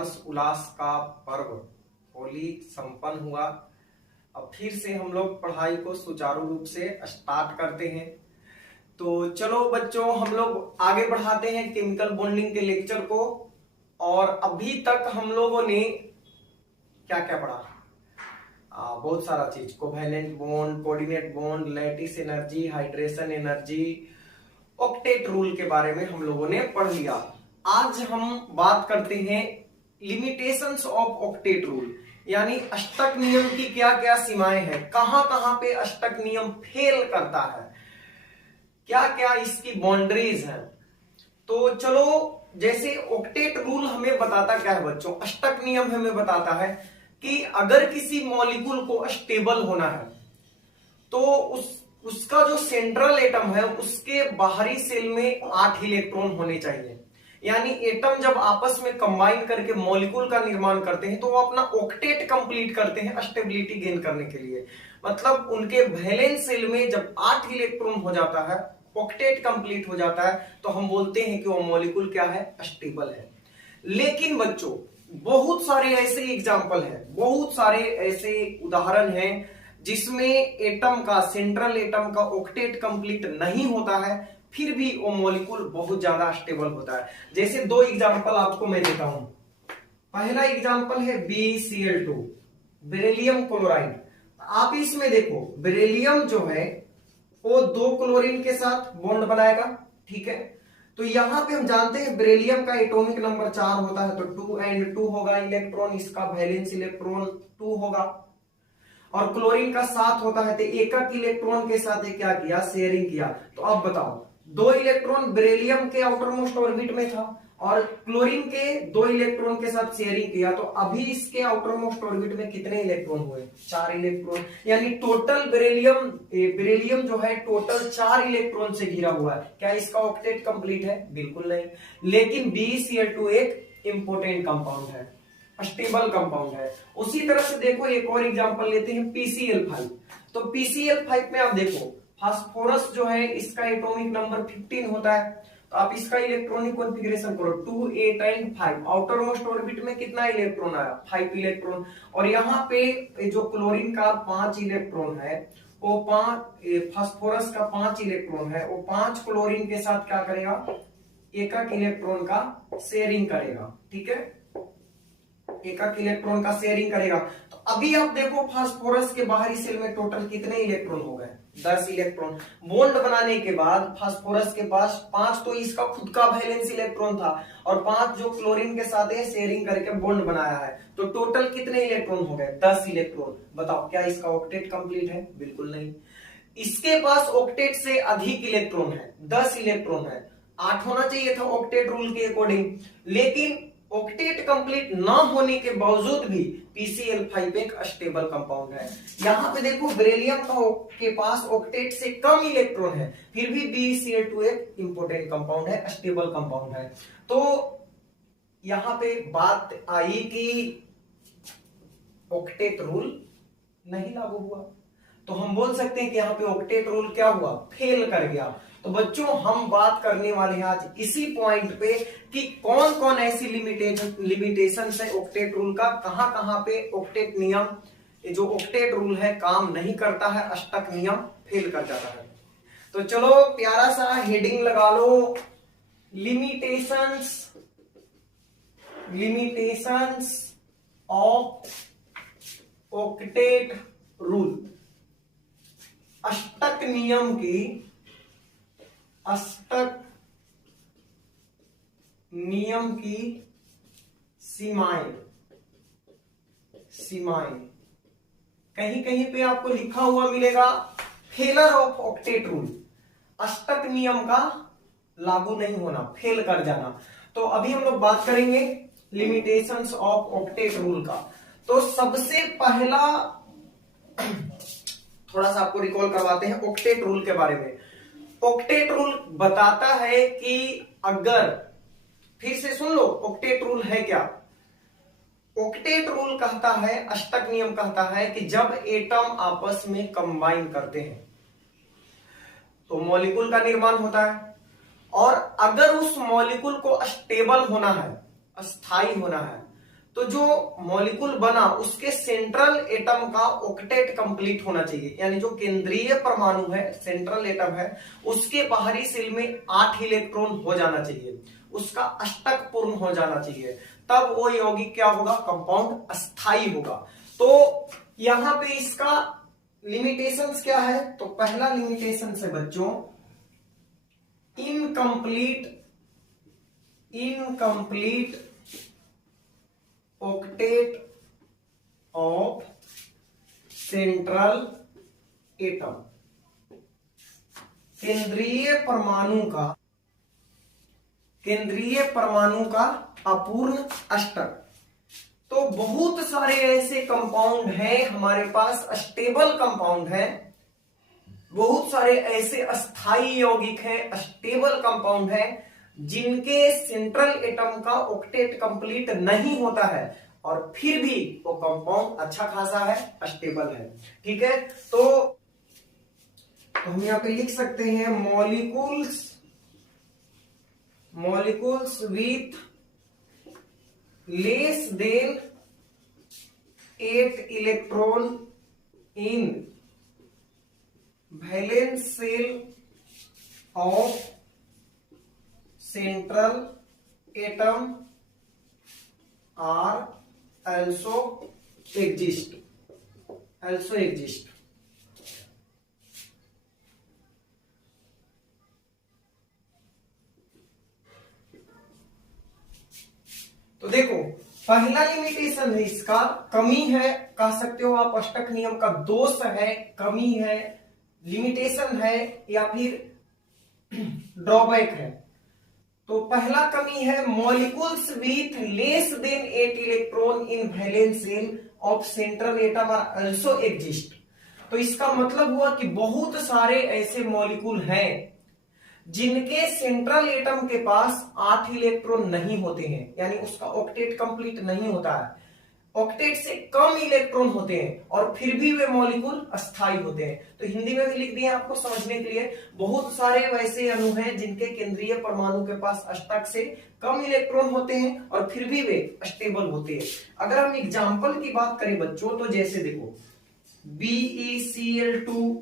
हर्ष उल्लास का पर्व होली संपन्न हुआ। अब फिर से हम लोग पढ़ाई को सुचारू रूप से स्टार्ट करते हैं। तो चलो बच्चों, हम लोग आगे बढ़ाते हैं केमिकल बॉन्डिंग के लेक्चर को। और अभी तक हम लोगों ने क्या क्या पढ़ा? बहुत सारा चीज, covalent bond, coordinate bond, lattice energy, hydration energy, octet rule के बारे में हम लोगों ने पढ़ लिया। आज हम बात करते हैं लिमिटेशंस ऑफ ऑक्टेट रूल, यानी अष्टक नियम की क्या क्या सीमाएं हैं, कहां कहां पे अष्टक नियम फेल करता है, क्या क्या इसकी बाउंड्रीज हैं। तो चलो, जैसे ऑक्टेट रूल हमें बताता क्या है बच्चों, अष्टक नियम हमें बताता है कि अगर किसी मॉलिक्यूल को स्टेबल होना है तो उसका जो सेंट्रल एटम है उसके बाहरी सेल में 8 इलेक्ट्रॉन होने चाहिए। यानी एटम जब आपस में कंबाइन करके मॉलिक्यूल का निर्माण करते हैं तो वो अपना ऑक्टेट कंप्लीट करते हैं स्टेबिलिटी गेन करने के लिए। मतलब उनके वैलेंस सेल में जब 8 इलेक्ट्रॉन हो जाता है, ऑक्टेट कंप्लीट हो जाता है, तो हम बोलते हैं कि वो मॉलिक्यूल क्या है, स्टेबल है। लेकिन बच्चों, बहुत सारे ऐसे एग्जाम्पल हैं, बहुत सारे ऐसे उदाहरण हैं जिसमें एटम का, सेंट्रल एटम का ऑक्टेट कंप्लीट नहीं होता है, फिर भी वो मॉलिक्यूल बहुत ज्यादा स्टेबल होता है। जैसे 2 एग्जाम्पल आपको मैं देता हूं। पहला एग्जाम्पल है BeCl2, बेरिलियम क्लोराइड। आप इसमें देखो, बेरिलियम जो है वो 2 क्लोरीन के साथ बॉन्ड बनाएगा, ठीक है। तो यहां पे हम जानते हैं बेरिलियम का एटॉमिक नंबर 4 होता है, तो 2 and 2 होगा इलेक्ट्रॉन, इसका वैलेंस इलेक्ट्रॉन 2 होगा। और क्लोरीन का 7 होता है, तो एक इलेक्ट्रॉन के साथ क्या किया, शेयरिंग किया। तो अब बताओ, 2 इलेक्ट्रॉन बेरिलियम के आउटर मोस्ट ऑर्बिट में था और क्लोरीन के 2 इलेक्ट्रॉन के साथ शेयरिंग किया, तो अभी इसके आउटर मोस्ट ऑर्बिट में कितने इलेक्ट्रॉन हुए, 4 इलेक्ट्रॉन। यानी टोटल बेरिलियम जो है टोटल 4 इलेक्ट्रॉन से घिरा हुआ है। क्या इसका ऑक्टेट कंप्लीट है? बिल्कुल नहीं। लेकिन BeCl2 एक इंपोर्टेंट कंपाउंड है, स्टेबल कंपाउंड है। उसी तरह से देखो, एक और एग्जांपल लेते हैं PCl5। तो PCl5 में आप देखो, फास्फोरस जो है इसका एटॉमिक नंबर 15 होता है, तो आप इसका इलेक्ट्रॉनिक कॉन्फ़िगरेशन करो, 2 8 and 5। आउटर मोस्ट ऑर्बिट में कितना इलेक्ट्रॉन आया, 5 इलेक्ट्रॉन। और यहाँ पे जो क्लोरीन का 5 इलेक्ट्रॉन है, वो 5 फास्फोरस का 5 इलेक्ट्रॉन है, वो 5 क्लोरीन के साथ क्या करेगा, एक इलेक्ट्रॉन का शेयरिंग करेगा, ठीक है, एक इलेक्ट्रॉन का शेयरिंग करेगा। तो अभी आप देखो, फास्फोरस के बाहरी सेल में टोटल कितने इलेक्ट्रॉन हो गए, 10 इलेक्ट्रॉन। बॉन्ड बनाने के बाद फास्फोरस के पास 5 तो इसका खुद का वैलेंस इलेक्ट्रॉन था और 5 जो क्लोरीन के साथ शेयरिंग करके बॉन्ड बनाया है, तो टोटल कितने इलेक्ट्रॉन हो गए, 10 इलेक्ट्रॉन। बताओ, क्या इसका ऑक्टेट कंप्लीट है? बिल्कुल नहीं। इसके पास ऑक्टेट से अधिक इलेक्ट्रॉन है, 10 इलेक्ट्रॉन है, 8 होना चाहिए था ऑक्टेट रूल के अकॉर्डिंग। लेकिन ऑक्टेट कंप्लीट ना होने के बावजूद भी PCl5 एक स्टेबल कंपाउंड है। यहां पे देखो, बेरिलियम के पास ऑक्टेट से कम इलेक्ट्रॉन है, फिर भी BeCl2 एक इंपोर्टेंट कंपाउंड है, स्टेबल कंपाउंड है। तो यहां पे बात आई कि ऑक्टेट रूल नहीं लागू हुआ, तो हम बोल सकते हैं कि यहाँ पे ऑक्टेट रूल क्या हुआ, फेल कर गया। तो बच्चों, हम बात करने वाले हैं आज इसी पॉइंट पे कि कौन कौन ऐसी लिमिटेशन है ऑक्टेट रूल का, कहां कहां पे ऑक्टेट नियम, जो ऑक्टेट रूल है, काम नहीं करता है, अष्टक नियम फेल कर जाता है। तो चलो, प्यारा सा हेडिंग लगा लो, लिमिटेशंस ऑफ ऑक्टेट रूल। अष्टक नियम की सीमाएं। कहीं कहीं पे आपको लिखा हुआ मिलेगा फेलर ऑफ ऑक्टेट रूल, अष्टक नियम का लागू नहीं होना, फेल कर जाना। तो अभी हम लोग बात करेंगे लिमिटेशंस ऑफ ऑक्टेट रूल का। तो सबसे पहला थोड़ा सा आपको रिकॉल करवाते हैं ऑक्टेट रूल के बारे में। ऑक्टेट रूल बताता है कि अगर, फिर से सुन लो, ऑक्टेट रूल है क्या। ऑक्टेट रूल कहता है, अष्टक नियम कहता है कि जब एटम आपस में कंबाइन करते हैं तो मॉलिक्यूल का निर्माण होता है, और अगर उस मॉलिक्यूल को स्टेबल होना है, स्थायी होना है, तो जो मॉलिक्यूल बना उसके सेंट्रल एटम का ऑक्टेट कंप्लीट होना चाहिए, यानी जो केंद्रीय परमाणु है, सेंट्रल एटम है, उसके बाहरी शेल में 8 इलेक्ट्रॉन हो जाना चाहिए, उसका अष्टक पूर्ण हो जाना चाहिए, तब वो यौगिक क्या होगा, कंपाउंड अस्थाई होगा। तो यहां पे इसका लिमिटेशंस क्या है, तो पहला लिमिटेशन है बच्चों incomplete octet of central atom, केंद्रीय परमाणु का अपूर्ण अष्टक। तो बहुत सारे ऐसे कंपाउंड हैं हमारे पास, स्टेबल कंपाउंड हैं, बहुत सारे ऐसे अस्थाई यौगिक हैं, स्टेबल कंपाउंड हैं, जिनके सेंट्रल एटम का ऑक्टेट कंप्लीट नहीं होता है और फिर भी वो कंपाउंड अच्छा खासा है, स्टेबल है। ठीक है, तो हम यहां पे लिख सकते हैं molecules with less than 8 electron in valence shell of central atom are also exist। तो देखो पहला लिमिटेशन है इसका, कमी है कह सकते हो आप, अष्टक नियम का दोष है, कमी है, लिमिटेशन है, या फिर ड्रॉबैक है। तो पहला कमी है molecules with less than 8 electron in valence shell of central atom are also exist. तो इसका मतलब हुआ कि बहुत सारे ऐसे मॉलिक्यूल हैं जिनके सेंट्रल एटम के पास 8 इलेक्ट्रॉन नहीं होते हैं, यानी उसका ऑक्टेट कंप्लीट नहीं होता है, ऑक्टेट से कम इलेक्ट्रॉन होते हैं और फिर भी वे मॉलिक्यूल अस्थाई होते हैं। तो हिंदी में भी लिख दिए आपको समझने के लिए, बहुत सारे वैसे अणु हैं जिनके केंद्रीय परमाणु के पास अष्टक से कम इलेक्ट्रॉन होते हैं और फिर भी वे स्टेबल होते हैं। अगर हम एग्जांपल की बात करें बच्चों, तो जैसे देखो BeCl2,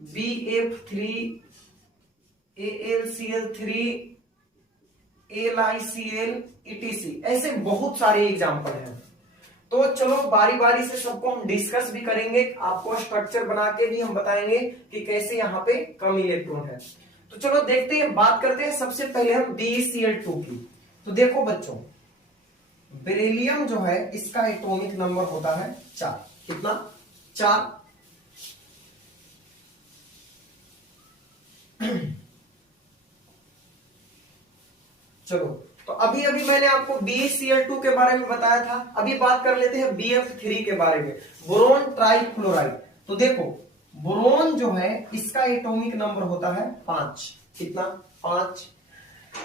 BF3, AlCl3, AlICl etc, ऐसे बहुत सारे एग्जांपल हैं। तो चलो बारी बारी से सबको हम डिस्कस भी करेंगे, आपको स्ट्रक्चर बना के भी हम बताएंगे कि कैसे यहाँ पे कम इलेक्ट्रॉन है। तो चलो देखते हैं, बात करते हैं सबसे पहले हम BeCl2 की। तो देखो बच्चों, बेरिलियम जो है इसका एटॉमिक नंबर होता है 4। कितना? 4। चलो तो अभी मैंने आपको BeCl2 के बारे में बताया था, अभी बात कर लेते हैं BF3 के बारे में, बोरोन ट्राइफ्लोराइड। तो देखो बोरोन जो है इसका एटॉमिक नंबर होता है 5। कितना? 5।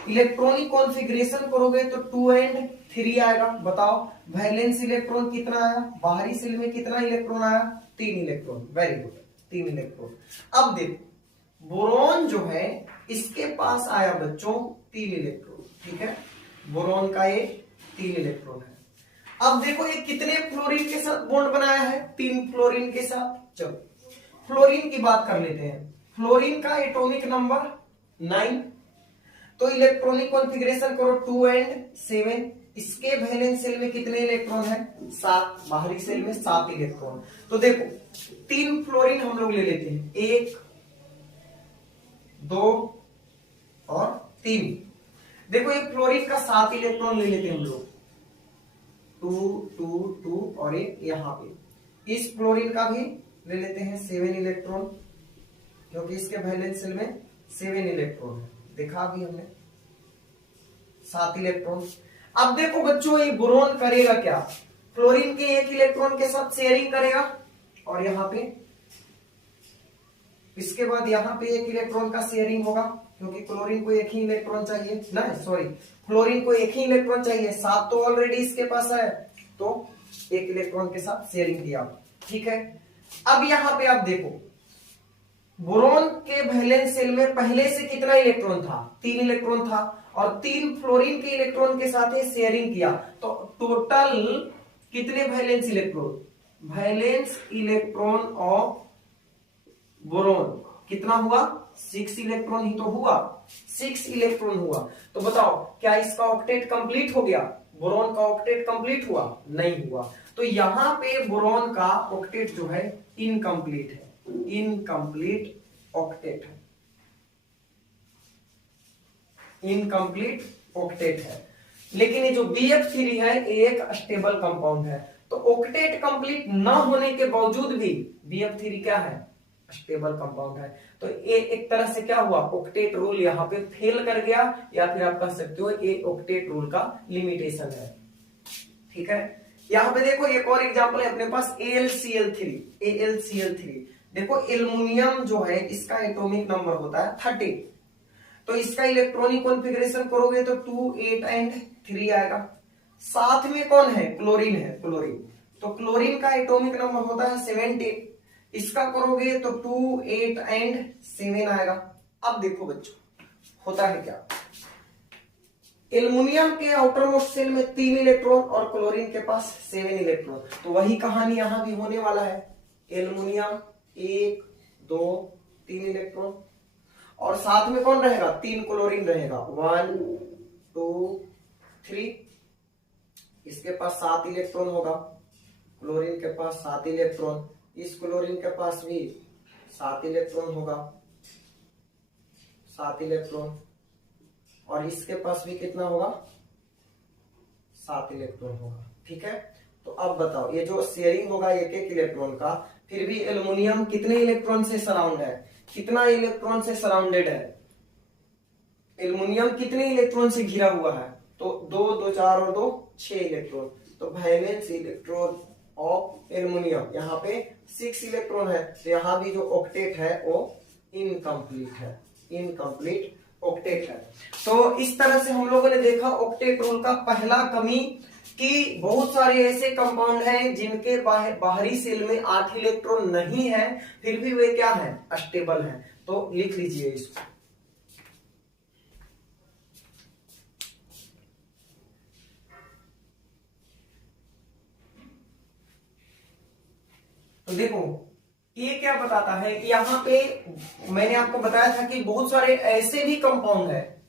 इलेक्ट्रॉनिक कॉन्फ़िगरेशन करोगे तो 2 and 3 आएगा। बताओ वैलेंस इलेक्ट्रॉन कितना आया, बाहरी शेल में कितना इलेक्ट्रॉन आया? 3 इलेक्ट्रॉन। Very good, 3 electron. अब देखो बोरोन जो है इसके पास आया बच्चों 3 इलेक्ट्रॉन। ठीक है, बोरोन का ये 3 इलेक्ट्रॉन है। अब देखो ये कितने फ्लोरीन के साथ बॉन्ड बनाया है? 3 फ्लोरीन के साथ। चलो फ्लोरीन की बात कर लेते हैं। फ्लोरीन का एटॉमिक नंबर 9। तो इलेक्ट्रॉनिक कॉन्फ़िगरेशन करो 2 and 7। इसके वैलेंस शेल में कितने इलेक्ट्रॉन है? 7। बाहरी शेल में 7 इलेक्ट्रॉन। तो देखो 3 फ्लोरीन हम लोग ले लेते हैं, 1, 2 और 3। देखो ये फ्लोरीन का 7 इलेक्ट्रॉन ले लेते हैं हम लोग, 2, 2, 2 और एक यहां पे। इस फ्लोरीन का भी ले लेते हैं 7 इलेक्ट्रॉन, क्योंकि इसके वैलेंस शेल में 7 इलेक्ट्रॉन है। देखा भी हमने 7 इलेक्ट्रॉन। अब देखो बच्चों ये बोरोन करेगा क्या? फ्लोरीन के 1 इलेक्ट्रॉन के साथ शेयरिंग करेगा और यहां पे इसके बाद यहां पे 1 इलेक्ट्रॉन का शेयरिंग होगा, क्योंकि क्लोरीन को 1 ही इलेक्ट्रॉन चाहिए ना, सॉरी फ्लोरीन को 1 ही इलेक्ट्रॉन चाहिए, 7 तो ऑलरेडी इसके पास है, तो 1 इलेक्ट्रॉन के साथ शेयरिंग किया। ठीक है, अब यहां पे आप देखो बोरोन के वैलेंस शेल में पहले से कितना इलेक्ट्रॉन था? 3 इलेक्ट्रॉन था, और 3 फ्लोरीन के इलेक्ट्रॉन के साथ शेयरिंग किया, तो टोटल कितने valence electron? Valence electron of boron कितना हुआ? 6 इलेक्ट्रॉन ही तो हुआ, 6 इलेक्ट्रॉन हुआ। तो बताओ क्या इसका ऑक्टेट कंप्लीट हो गया? बोरोन का ऑक्टेट कंप्लीट हुआ? नहीं हुआ। तो यहां पे बोरोन का ऑक्टेट जो है इनकम्प्लीट है, इनकम्प्लीट ऑक्टेट है, इनकम्प्लीट ऑक्टेट है। लेकिन ये जो BF3 है एक स्टेबल कंपाउंड है, तो ऑक्टेट कंप्लीट ना होने के बावजूद भी BF3 क्या है? स्टेबल कंपाउंड है। तो ये एक तरह से क्या हुआ? ऑक्टेट रूल यहाँ पे फेल कर गया, या फिर आप कह सकते हो ये ऑक्टेट रूल का लिमिटेशन है। ठीक है, यहाँ पे देखो एक और एग्जांपल है अपने पास AlCl3। AlCl3 देखो, एल्युमिनियम जो है इसका एटॉमिक नंबर होता है 30, तो इसका इलेक्ट्रॉनिक कॉन्फ़िगरेशन करोगे तो 2 8 एंड 3 आएगा। साथ में कौन है? क्लोरीन है, क्लोरीन। तो क्लोरीन का एटॉमिक नंबर होता है 70, इसका करोगे तो 2 8 एंड 7 आएगा। अब देखो बच्चों होता है क्या, एल्युमिनियम के आउटर मोस्ट शेल में 3 इलेक्ट्रॉन और क्लोरीन के पास 7 इलेक्ट्रॉन, तो वही कहानी यहां भी होने वाला है। एल्युमिनियम 1 2 3 इलेक्ट्रॉन, और साथ में कौन रहेगा? 3 क्लोरीन रहेगा, 1 2 3। इसके पास 7 इलेक्ट्रॉन होगा, क्लोरीन के पास 7 इलेक्ट्रॉन, इस क्लोरीन के पास भी 7 इलेक्ट्रॉन होगा, 7 इलेक्ट्रॉन, और इसके पास भी कितना होगा? 7 इलेक्ट्रॉन होगा। ठीक है, तो अब बताओ ये जो शेयरिंग होगा एक एक इलेक्ट्रॉन का, फिर भी एल्युमिनियम कितने इलेक्ट्रॉन से सराउंड है? कितना इलेक्ट्रॉन से सराउंडेड है? एल्युमिनियम कितने इलेक्ट्रॉन से घिरा हुआ है? तो 2 2 4 और 2 6 इलेक्ट्रॉन। तो वैलेंस इलेक्ट्रॉन ऑफ एल्युमिनियम यहाँ पे 6 इलेक्ट्रॉन है, तो यहाँ भी जो ऑक्टेट है वो इनकम्प्लीट है, इनकम्प्लीट ऑक्टेट है। तो इस तरह से हम लोगों ने देखा ऑक्टेट रूल का पहला कमी कि बहुत सारे ऐसे कंपाउंड हैं जिनके बाहरी सेल में 8 इलेक्ट्रॉन नहीं है, फिर भी वे क्या है? स्टेबल है। तो लिख लीजिए इसको। तो देखो ये क्या बताता है कि यहाँ पे मैंने आपको बताया था कि बहुत सारे ऐसे भी कंपाउंड है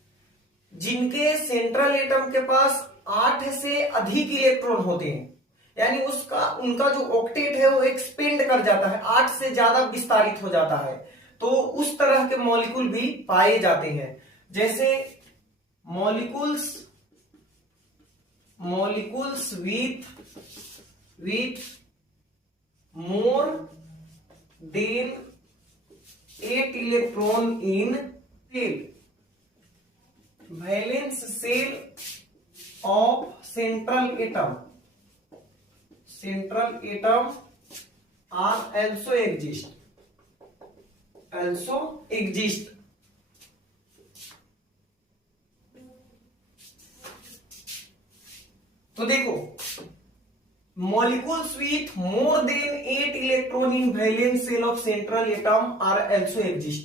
जिनके सेंट्रल एटम के पास 8 से अधिक इलेक्ट्रॉन होते हैं, यानी उनका जो ऑक्टेट है वो एक्सपेंड कर जाता है, 8 से ज्यादा विस्तारित हो जाता है। तो उस तरह के मॉलिक्यूल भी पाए जाते हैं, जैसे molecules with more than 8 electron in shell, valence shell of central atom are also exist। तो देखो molecules with more than 8 electron in valence shell of central atom are also exist।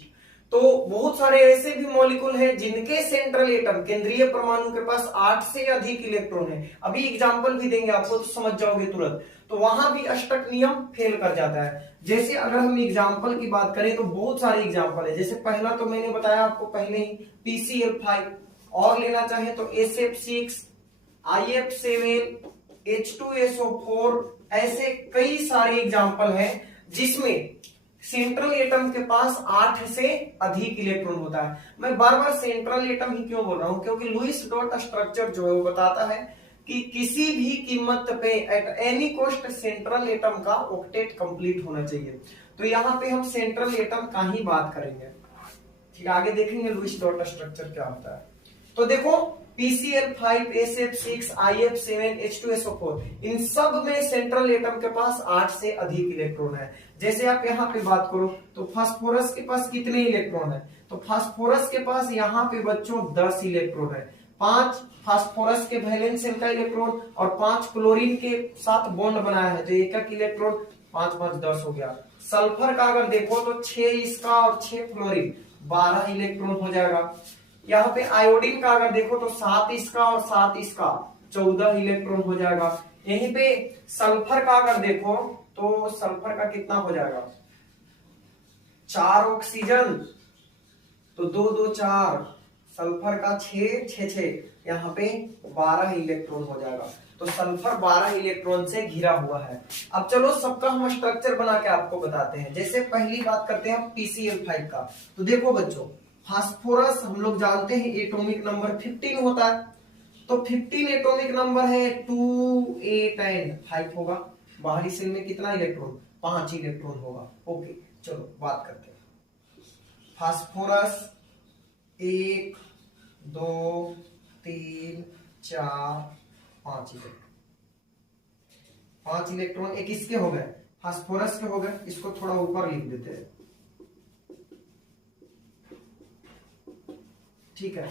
तो बहुत सारे ऐसे भी मॉलिक्यूल हैं जिनके सेंट्रल एटम केंद्रीय परमाणु के पास 8 से अधिक इलेक्ट्रॉन है। अभी एग्जांपल भी देंगे आपको तो समझ जाओगे तुरंत। तो वहां भी अष्टक नियम फेल कर जाता है। जैसे अगर हम एग्जांपल की बात करें तो बहुत सारे एग्जांपल है। जैसे पहला तो मैंने बताया आपको पहले ही PCl5, और लेना चाहे तो SF6, IF7, H2SO4, ऐसे कई सारे एग्जाम्पल हैं जिसमें सेंट्रल एटम के पास 8 से अधिक इलेक्ट्रॉन होता है। मैं बार बार सेंट्रल एटम ही क्यों बोल रहा हूं, क्योंकि लुईस डॉट स्ट्रक्चर जो है वो बताता है कि किसी भी कीमत पे at any cost central atom का ऑक्टेट कंप्लीट होना चाहिए। तो यहाँ पे हम सेंट्रल एटम का ही बात करेंगे, ठीक आगे देखेंगे लुईस डॉट स्ट्रक्चर क्या होता है। तो देखो PCl5, SF6, IF7, H2SO4, इन सब में सेंट्रल एटम के पास 8 से अधिक इलेक्ट्रॉन है। जैसे आप यहाँ पे बात करो तो फास्फोरस के पास कितने इलेक्ट्रॉन है? तो फास्फोरस के पास यहाँ पे बच्चों 10 इलेक्ट्रॉन है। 5 फास्फोरस के वैलेंस शेल का इलेक्ट्रॉन और 5 क्लोरीन के साथ बॉन्ड बनाया है, तो एक एक इलेक्ट्रॉन 5 5 10 हो गया। सल्फर का अगर देखो तो 6 इसका और 6 फ्लोरीन, 12 इलेक्ट्रॉन हो जाएगा। यहाँ पे आयोडीन का अगर देखो तो 7 इसका और 7 इसका, 14 इलेक्ट्रॉन हो जाएगा। यहीं पे सल्फर का अगर देखो तो सल्फर का कितना हो जाएगा, 4 ऑक्सीजन तो 2 2 4, सल्फर का 6 6 6, यहाँ पे 12 इलेक्ट्रॉन हो जाएगा। तो सल्फर 12 इलेक्ट्रॉन से घिरा हुआ है। अब चलो सबका हम स्ट्रक्चर बना के आपको बताते हैं। जैसे पहली बात करते हैं PCl5 का। तो देखो बच्चों, फास्फोरस हम लोग जानते हैं एटॉमिक नंबर 15 होता है, तो 15 एटॉमिक नंबर है, 2 8 एंड 5 होगा। बाहरी सेल में कितना इलेक्ट्रॉन, 5 इलेक्ट्रॉन होगा। ओके चलो बात करते हैं। फास्फोरस 1 2 3 4 5 इलेक्ट्रॉन, 5 इलेक्ट्रॉन एक इसके हो गए, फास्फोरस के हो गए। इसको थोड़ा ऊपर लिख देते हैं, ठीक है।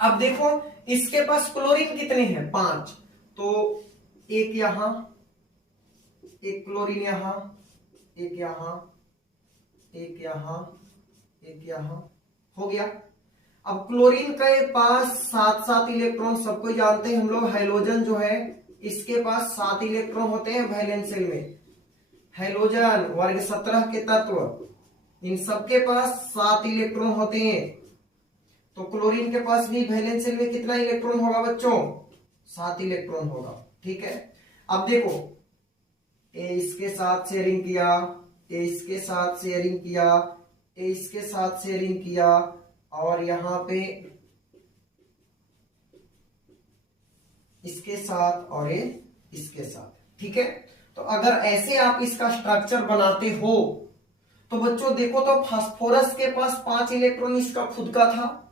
अब देखो इसके पास क्लोरीन कितने हैं, 5, तो एक यहां, एक क्लोरीन यहां, एक यहां, एक यहां, एक यहां, हो गया। अब क्लोरीन के पास 7 इलेक्ट्रॉन, सबको जानते हैं हम लोग। हैलोजन जो है इसके पास 7 इलेक्ट्रॉन होते हैं वैलेंस शेल में। हैलोजन वर्ग 17 के तत्व, इन सबके पास 7 इलेक्ट्रॉन होते हैं। तो क्लोरीन के पास भी वैलेंस शेल में कितना इलेक्ट्रॉन होगा बच्चों, 7 इलेक्ट्रॉन होगा, ठीक है। अब देखो ए इसके साथ शेयरिंग किया, ए इसके साथ शेयरिंग किया, ए इसके साथ शेयरिंग किया, और यहां पे इसके साथ और ये इसके साथ, ठीक है। तो अगर ऐसे आप इसका स्ट्रक्चर बनाते हो तो बच्चों देखो, तो फास्फोरस के पास 5 इलेक्ट्रॉन इसका खुद का था,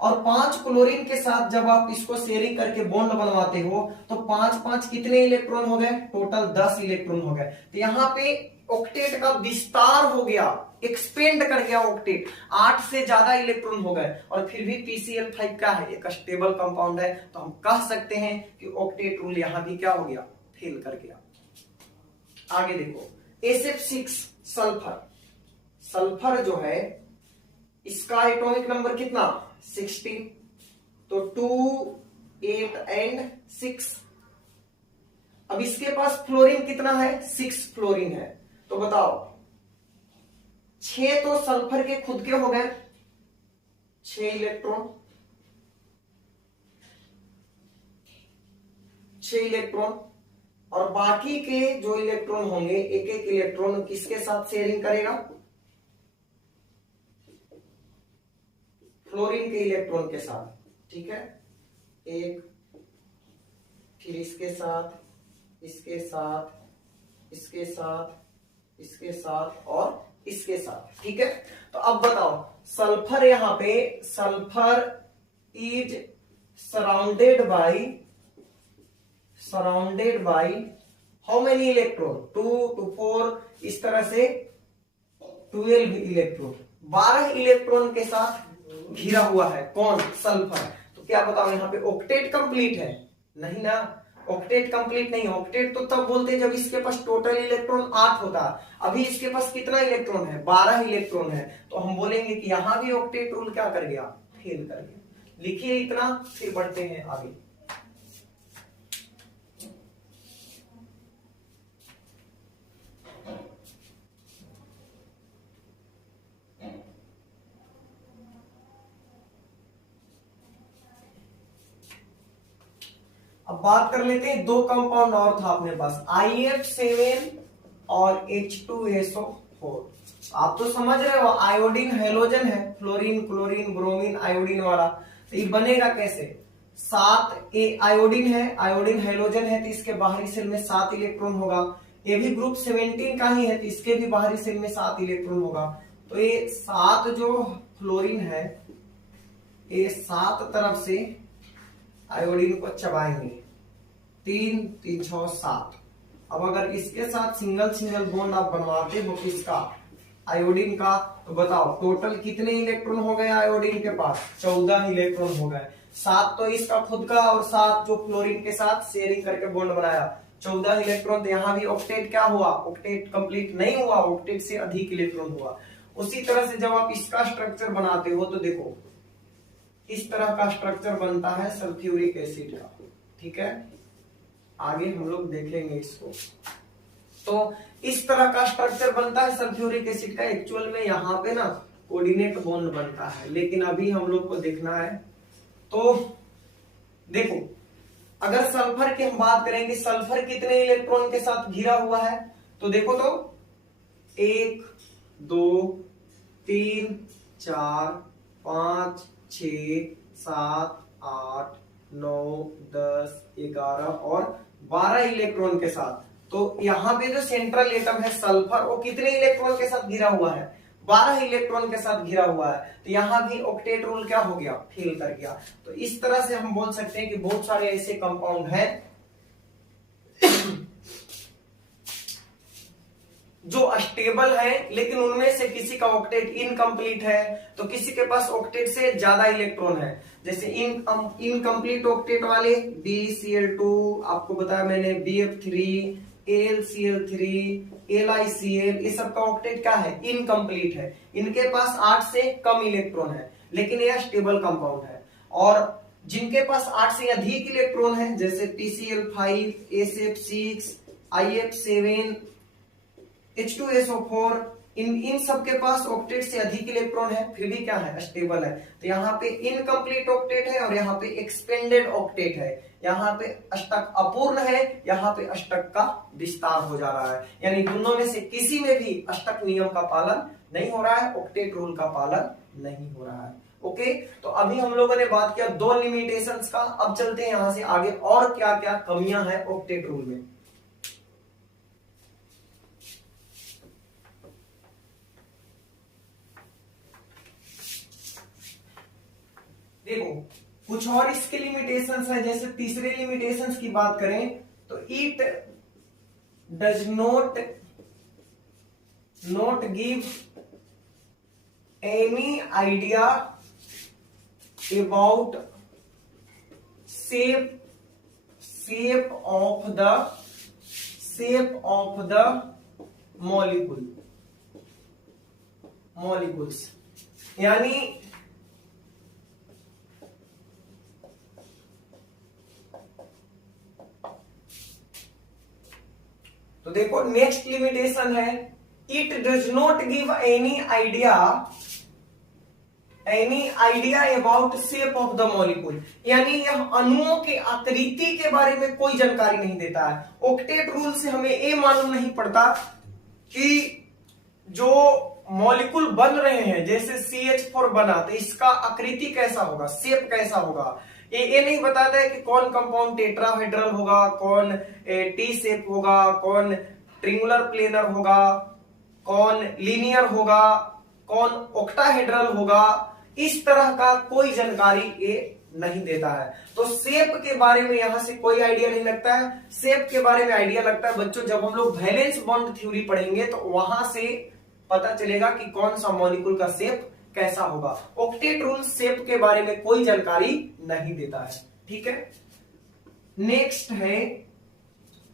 और 5 क्लोरीन के साथ जब आप इसको शेयरिंग करके बॉन्ड बनवाते हो तो 5 5 कितने इलेक्ट्रॉन हो गए, टोटल 10 इलेक्ट्रॉन हो गए। तो यहाँ पे ऑक्टेट का विस्तार हो गया, एक्सपेंड कर गया ऑक्टेट, 8 से ज्यादा इलेक्ट्रॉन हो गए। और फिर भी PCl5 क्या है, एक स्टेबल कंपाउंड है, तो हम कह सकते हैं कि ऑक्टेट रूल यहां भी क्या हो गया, फेल कर गया। आगे देखो SF6 सल्फर, सल्फर जो है इसका एटॉमिक नंबर कितना, 16, तो 2 8 एंड 6। अब इसके पास फ्लोरीन कितना है, 6 फ्लोरीन है। तो बताओ 6 तो सल्फर के खुद के हो गए, 6 इलेक्ट्रॉन, 6 इलेक्ट्रॉन, और बाकी के जो इलेक्ट्रॉन होंगे एक एक इलेक्ट्रॉन किसके साथ शेयरिंग करेगा, फ्लोरीन के इलेक्ट्रॉन के साथ, ठीक है। एक, फिर इसके साथ, इसके साथ, इसके साथ, इसके साथ और इसके साथ, ठीक है। तो अब बताओ सल्फर, यहां पे sulphur is surrounded by how many electron, 2 to 4, इस तरह से 12 इलेक्ट्रॉन, 12 इलेक्ट्रॉन के साथ घिरा हुआ है। कौन, सल्फर। तो क्या बताओ यहाँ पे ऑक्टेट कंप्लीट है, नहीं ना, ऑक्टेट कंप्लीट नहीं। ऑक्टेट तो तब बोलते हैं जब इसके पास टोटल इलेक्ट्रॉन 8 होता। अभी इसके पास कितना इलेक्ट्रॉन है, 12 इलेक्ट्रॉन है। तो हम बोलेंगे कि यहां भी ऑक्टेट रूल क्या कर गया, फेल कर गया। लिखिए इतना, फिर बढ़ते हैं आगे। अब बात कर लेते हैं, 2 कंपाउंड और था अपने पास, IF7 और H2SO4। आप तो समझ रहे हो, आयोडीन हैलोजन है, फ्लोरीन क्लोरीन ब्रोमीन आयोडीन वाला। तो ये बनेगा कैसे, 7 आयोडीन है, आयोडीन हैलोजन है, तो इसके बाहरी सेल में 7 इलेक्ट्रॉन होगा। ये भी ग्रुप 17 का ही है, तो इसके भी बाहरी सेल में 7 इलेक्ट्रॉन होगा। तो ये 7 जो फ्लोरीन है, ये 7 तरफ से आयोडीन को चबाएंगे, 3 3 6 7। अब अगर इसके साथ सिंगल सिंगल बॉन्ड आप बनवाते हो किसका, आयोडीन का, तो बताओ टोटल कितने इलेक्ट्रॉन हो गए आयोडीन के पास, 14 इलेक्ट्रॉन हो गए। 7 तो इसका खुद का और 7 जो फ्लोरीन के साथ शेयरिंग करके बॉन्ड बनाया, 14 इलेक्ट्रॉन, तो यहाँ भी ऑक्टेट क्या हुआ, ऑक्टेट कंप्लीट नहीं हुआ, ऑक्टेट से अधिक इलेक्ट्रॉन हुआ। उसी तरह से जब आप इसका स्ट्रक्चर बनाते हो तो देखो इस तरह का स्ट्रक्चर बनता है सल्फ्यूरिक एसिड का, ठीक है, आगे हम लोग देखेंगे इसको। तो इस तरह का स्ट्रक्चर बनता है सल्फ्यूरिक एसिड का। एक्चुअल में यहाँ पे ना कोऑर्डिनेट बॉन्ड बनता है, लेकिन अभी हम लोग को देखना है। तो देखो अगर सल्फर की हम बात करेंगे, सल्फर कितने इलेक्ट्रॉन के साथ घिरा हुआ है, तो देखो तो 1 2 3 4 5 6 7 8 9 10 11 और 12 इलेक्ट्रॉन के साथ। तो यहाँ पे जो सेंट्रल एटम है सल्फर, वो कितने इलेक्ट्रॉन के साथ घिरा हुआ है, 12 इलेक्ट्रॉन के साथ घिरा हुआ है। तो यहाँ भी ऑक्टेट रूल क्या हो गया, फेल कर गया। तो इस तरह से हम बोल सकते हैं कि बहुत सारे ऐसे कंपाउंड हैं जो स्टेबल है, लेकिन उनमें से किसी का ऑक्टेट इनकम्प्लीट है, तो किसी के पास ऑक्टेट से ज्यादा इलेक्ट्रॉन है। जैसे इनकम्प्लीट ऑक्टेट वाले BeCl2, आपको बताया मैंने BF3, AlCl3, LiCl, ये सब का ऑक्टेट क्या है, इनकम्प्लीट है। इनके पास 8 से कम इलेक्ट्रॉन है, लेकिन यह स्टेबल कंपाउंड है। और जिनके पास 8 से अधिक इलेक्ट्रॉन है, जैसे PCl5, SF6, IF7, H2SO4, इन सब के पास ऑक्टेट से अधिक इलेक्ट्रॉन है, फिर भी क्या है, स्टेबल है। तो यहाँ पे इनकम्प्लीट ऑक्टेट है और यहाँ पे एक्सपेंडेड ऑक्टेट है। यहाँ पे अष्टक अपूर्ण है, यहाँ पे अष्टक का विस्तार हो जा रहा है। यानी दोनों में से किसी में भी अष्टक नियम का पालन नहीं हो रहा है, ऑक्टेट रूल का पालन नहीं हो रहा है। ओके, तो अभी हम लोगों ने बात किया 2 लिमिटेशंस का। अब चलते हैं यहां से आगे और क्या क्या कमियां हैं ऑक्टेट रूल में। देखो कुछ और इसके लिमिटेशंस है। जैसे तीसरे लिमिटेशंस की बात करें तो it does not give any idea about shape of the molecules. यानी तो देखो नेक्स्ट लिमिटेशन है, it does not give any idea about shape of the molecule. यानी यह अणुओं के आकृति के बारे में कोई जानकारी नहीं देता है। ऑक्टेट रूल से हमें ये मालूम नहीं पड़ता कि जो मॉलिक्यूल बन रहे हैं, जैसे CH4 बना, तो इसका आकृति कैसा होगा, शेप कैसा होगा, ये नहीं बताता है कि कौन कंपाउंड टेट्राहेड्रल होगा, कौन टी शेप होगा, कौन ट्रिंगुलर प्लेनर होगा, कौन लीनियर होगा, कौन ऑक्टाहेड्रल होगा। इस तरह का कोई जानकारी ये नहीं देता है। तो शेप के बारे में यहां से कोई आइडिया नहीं लगता है। शेप के बारे में आइडिया लगता है बच्चों जब हम लोग वैलेंस बॉन्ड थ्योरी पढ़ेंगे, तो वहां से पता चलेगा कि कौन सा मॉलिक्यूल का शेप कैसा होगा। ऑक्टेट रूल शेप के बारे में कोई जानकारी नहीं देता है, ठीक है। नेक्स्ट है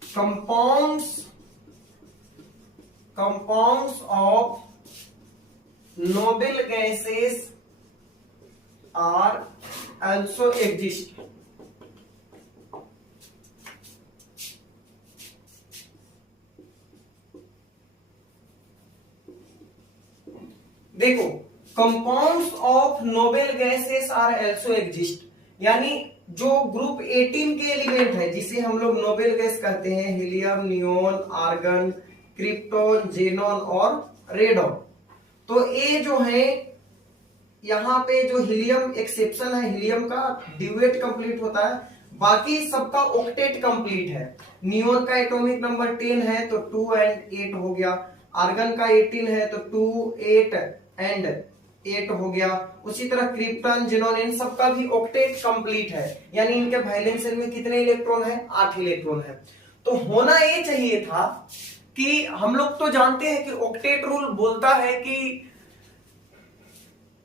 compounds of noble gases are also exist. देखो compounds of noble gases are also exist, यानी जो ग्रुप 18 के एलिमेंट है जिसे हम लोग नोबल गैस कहते हैं, helium, neon, argon, krypton, xenon और रेडॉन। तो ये जो है यहाँ पे जो हीलियम एक्सेप्शन है, हीलियम का ड्यूएट कंप्लीट होता है, बाकी सबका ऑक्टेट कंप्लीट है। नियोन का एटॉमिक नंबर 10 है तो 2 और 8 हो गया। आर्गन का 18 है तो 2, 8 और 8 हो गया। उसी तरह क्रिप्टन, जेनॉन, इन सब का भी ऑक्टेट कंप्लीट है, यानी इनके वैलेंस शेल में कितने इलेक्ट्रॉन है, 8 इलेक्ट्रॉन है। तो होना ये चाहिए था कि हम लोग तो जानते हैं कि ऑक्टेट रूल बोलता है कि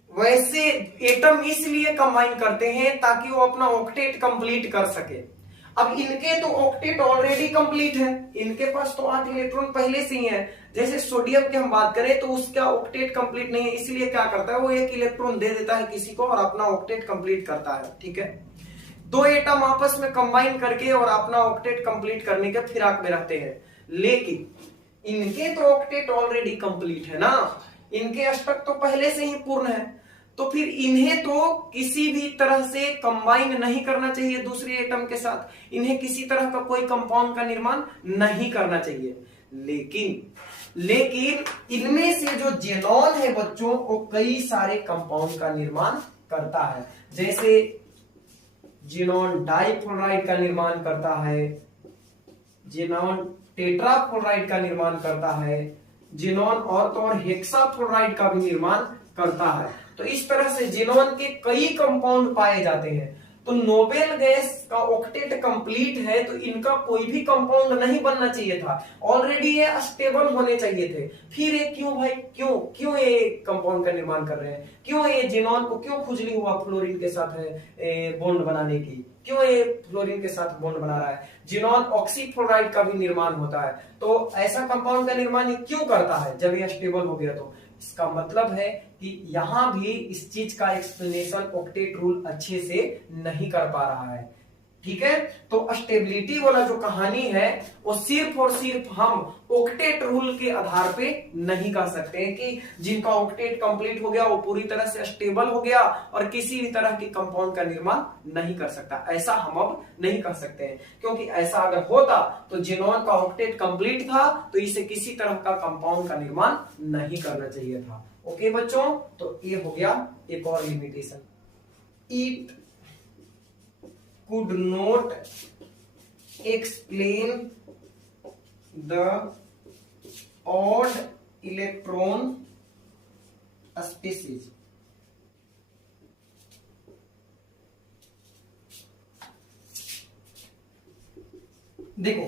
वैसे एटम इसलिए कंबाइन करते हैं ताकि वो अपना ऑक्टेट कंप्लीट कर सके। अब इनके तो ऑक्टेट ऑलरेडी कंप्लीट है, इनके पास तो 8 इलेक्ट्रॉन पहले से ही है। जैसे सोडियम की हम बात करें तो उसका ऑक्टेट कंप्लीट नहीं है, इसलिए क्या करता है वो एक इलेक्ट्रॉन दे देता है किसी को और अपना ऑक्टेट कंप्लीट करता है। ठीक है, दो एटम आपस में कंबाइन करके और अपना ऑक्टेट कंप्लीट करने के फिराक में रहते हैं, लेकिन इनके तो ऑक्टेट ऑलरेडी कंप्लीट है ना, इनके अष्टक तो पहले से ही पूर्ण है, तो फिर इन्हें तो किसी भी तरह से कंबाइन नहीं करना चाहिए दूसरे एटम के साथ, इन्हें किसी तरह का कोई कंपाउंड का निर्माण नहीं करना चाहिए। लेकिन इनमें से जो जेनॉन है बच्चों वो कई सारे कंपाउंड का निर्माण करता है, जैसे जेनॉन डाइफ्लोराइड का निर्माण करता है, जेनॉन टेट्राफ्लोराइड का निर्माण करता है, जेनॉन और तो और हेक्साफ्लोराइड का भी निर्माण करता है। तो इस तरह से जेनॉन के कई कंपाउंड पाए जाते हैं। तो नोबेल गैस का ऑक्टेट कंप्लीट है तो इनका कोई भी कंपाउंड नहीं बनना चाहिए था, ऑलरेडी ये स्टेबल होने चाहिए थे। फिर ये क्यों भाई, क्यों ये कंपाउंड का निर्माण कर रहे हैं, क्यों ये जेनॉन को क्यों खुजली हुआ फ्लोरीन के साथ बॉन्ड बनाने की, क्यों ये फ्लोरीन के साथ बॉन्ड बना रहा है। जेनॉन ऑक्सीफ्लोराइड का भी निर्माण होता है, तो ऐसा कंपाउंड का निर्माण क्यों करता है जब ये स्टेबल हो गया। तो इसका मतलब है कि यहां भी इस चीज का एक्सप्लेनेशन ऑक्टेट रूल अच्छे से नहीं कर पा रहा है। ठीक है, तो स्टेबिलिटी वाला जो कहानी है वो सिर्फ और सिर्फ हम ऑक्टेट रूल के आधार पे नहीं कह सकते हैं कि जिनका ऑक्टेट कंप्लीट हो गया वो पूरी तरह से स्टेबल हो गया और किसी भी तरह के कंपाउंड का निर्माण नहीं कर सकता, ऐसा हम अब नहीं कह सकते हैं। क्योंकि ऐसा अगर होता तो जेनॉन का ऑक्टेट कंप्लीट था तो इसे किसी तरह का कंपाउंड का निर्माण नहीं करना चाहिए था। ओके बच्चों, तो ये हो गया एक और limitation, it could not explain the odd electron species। देखो,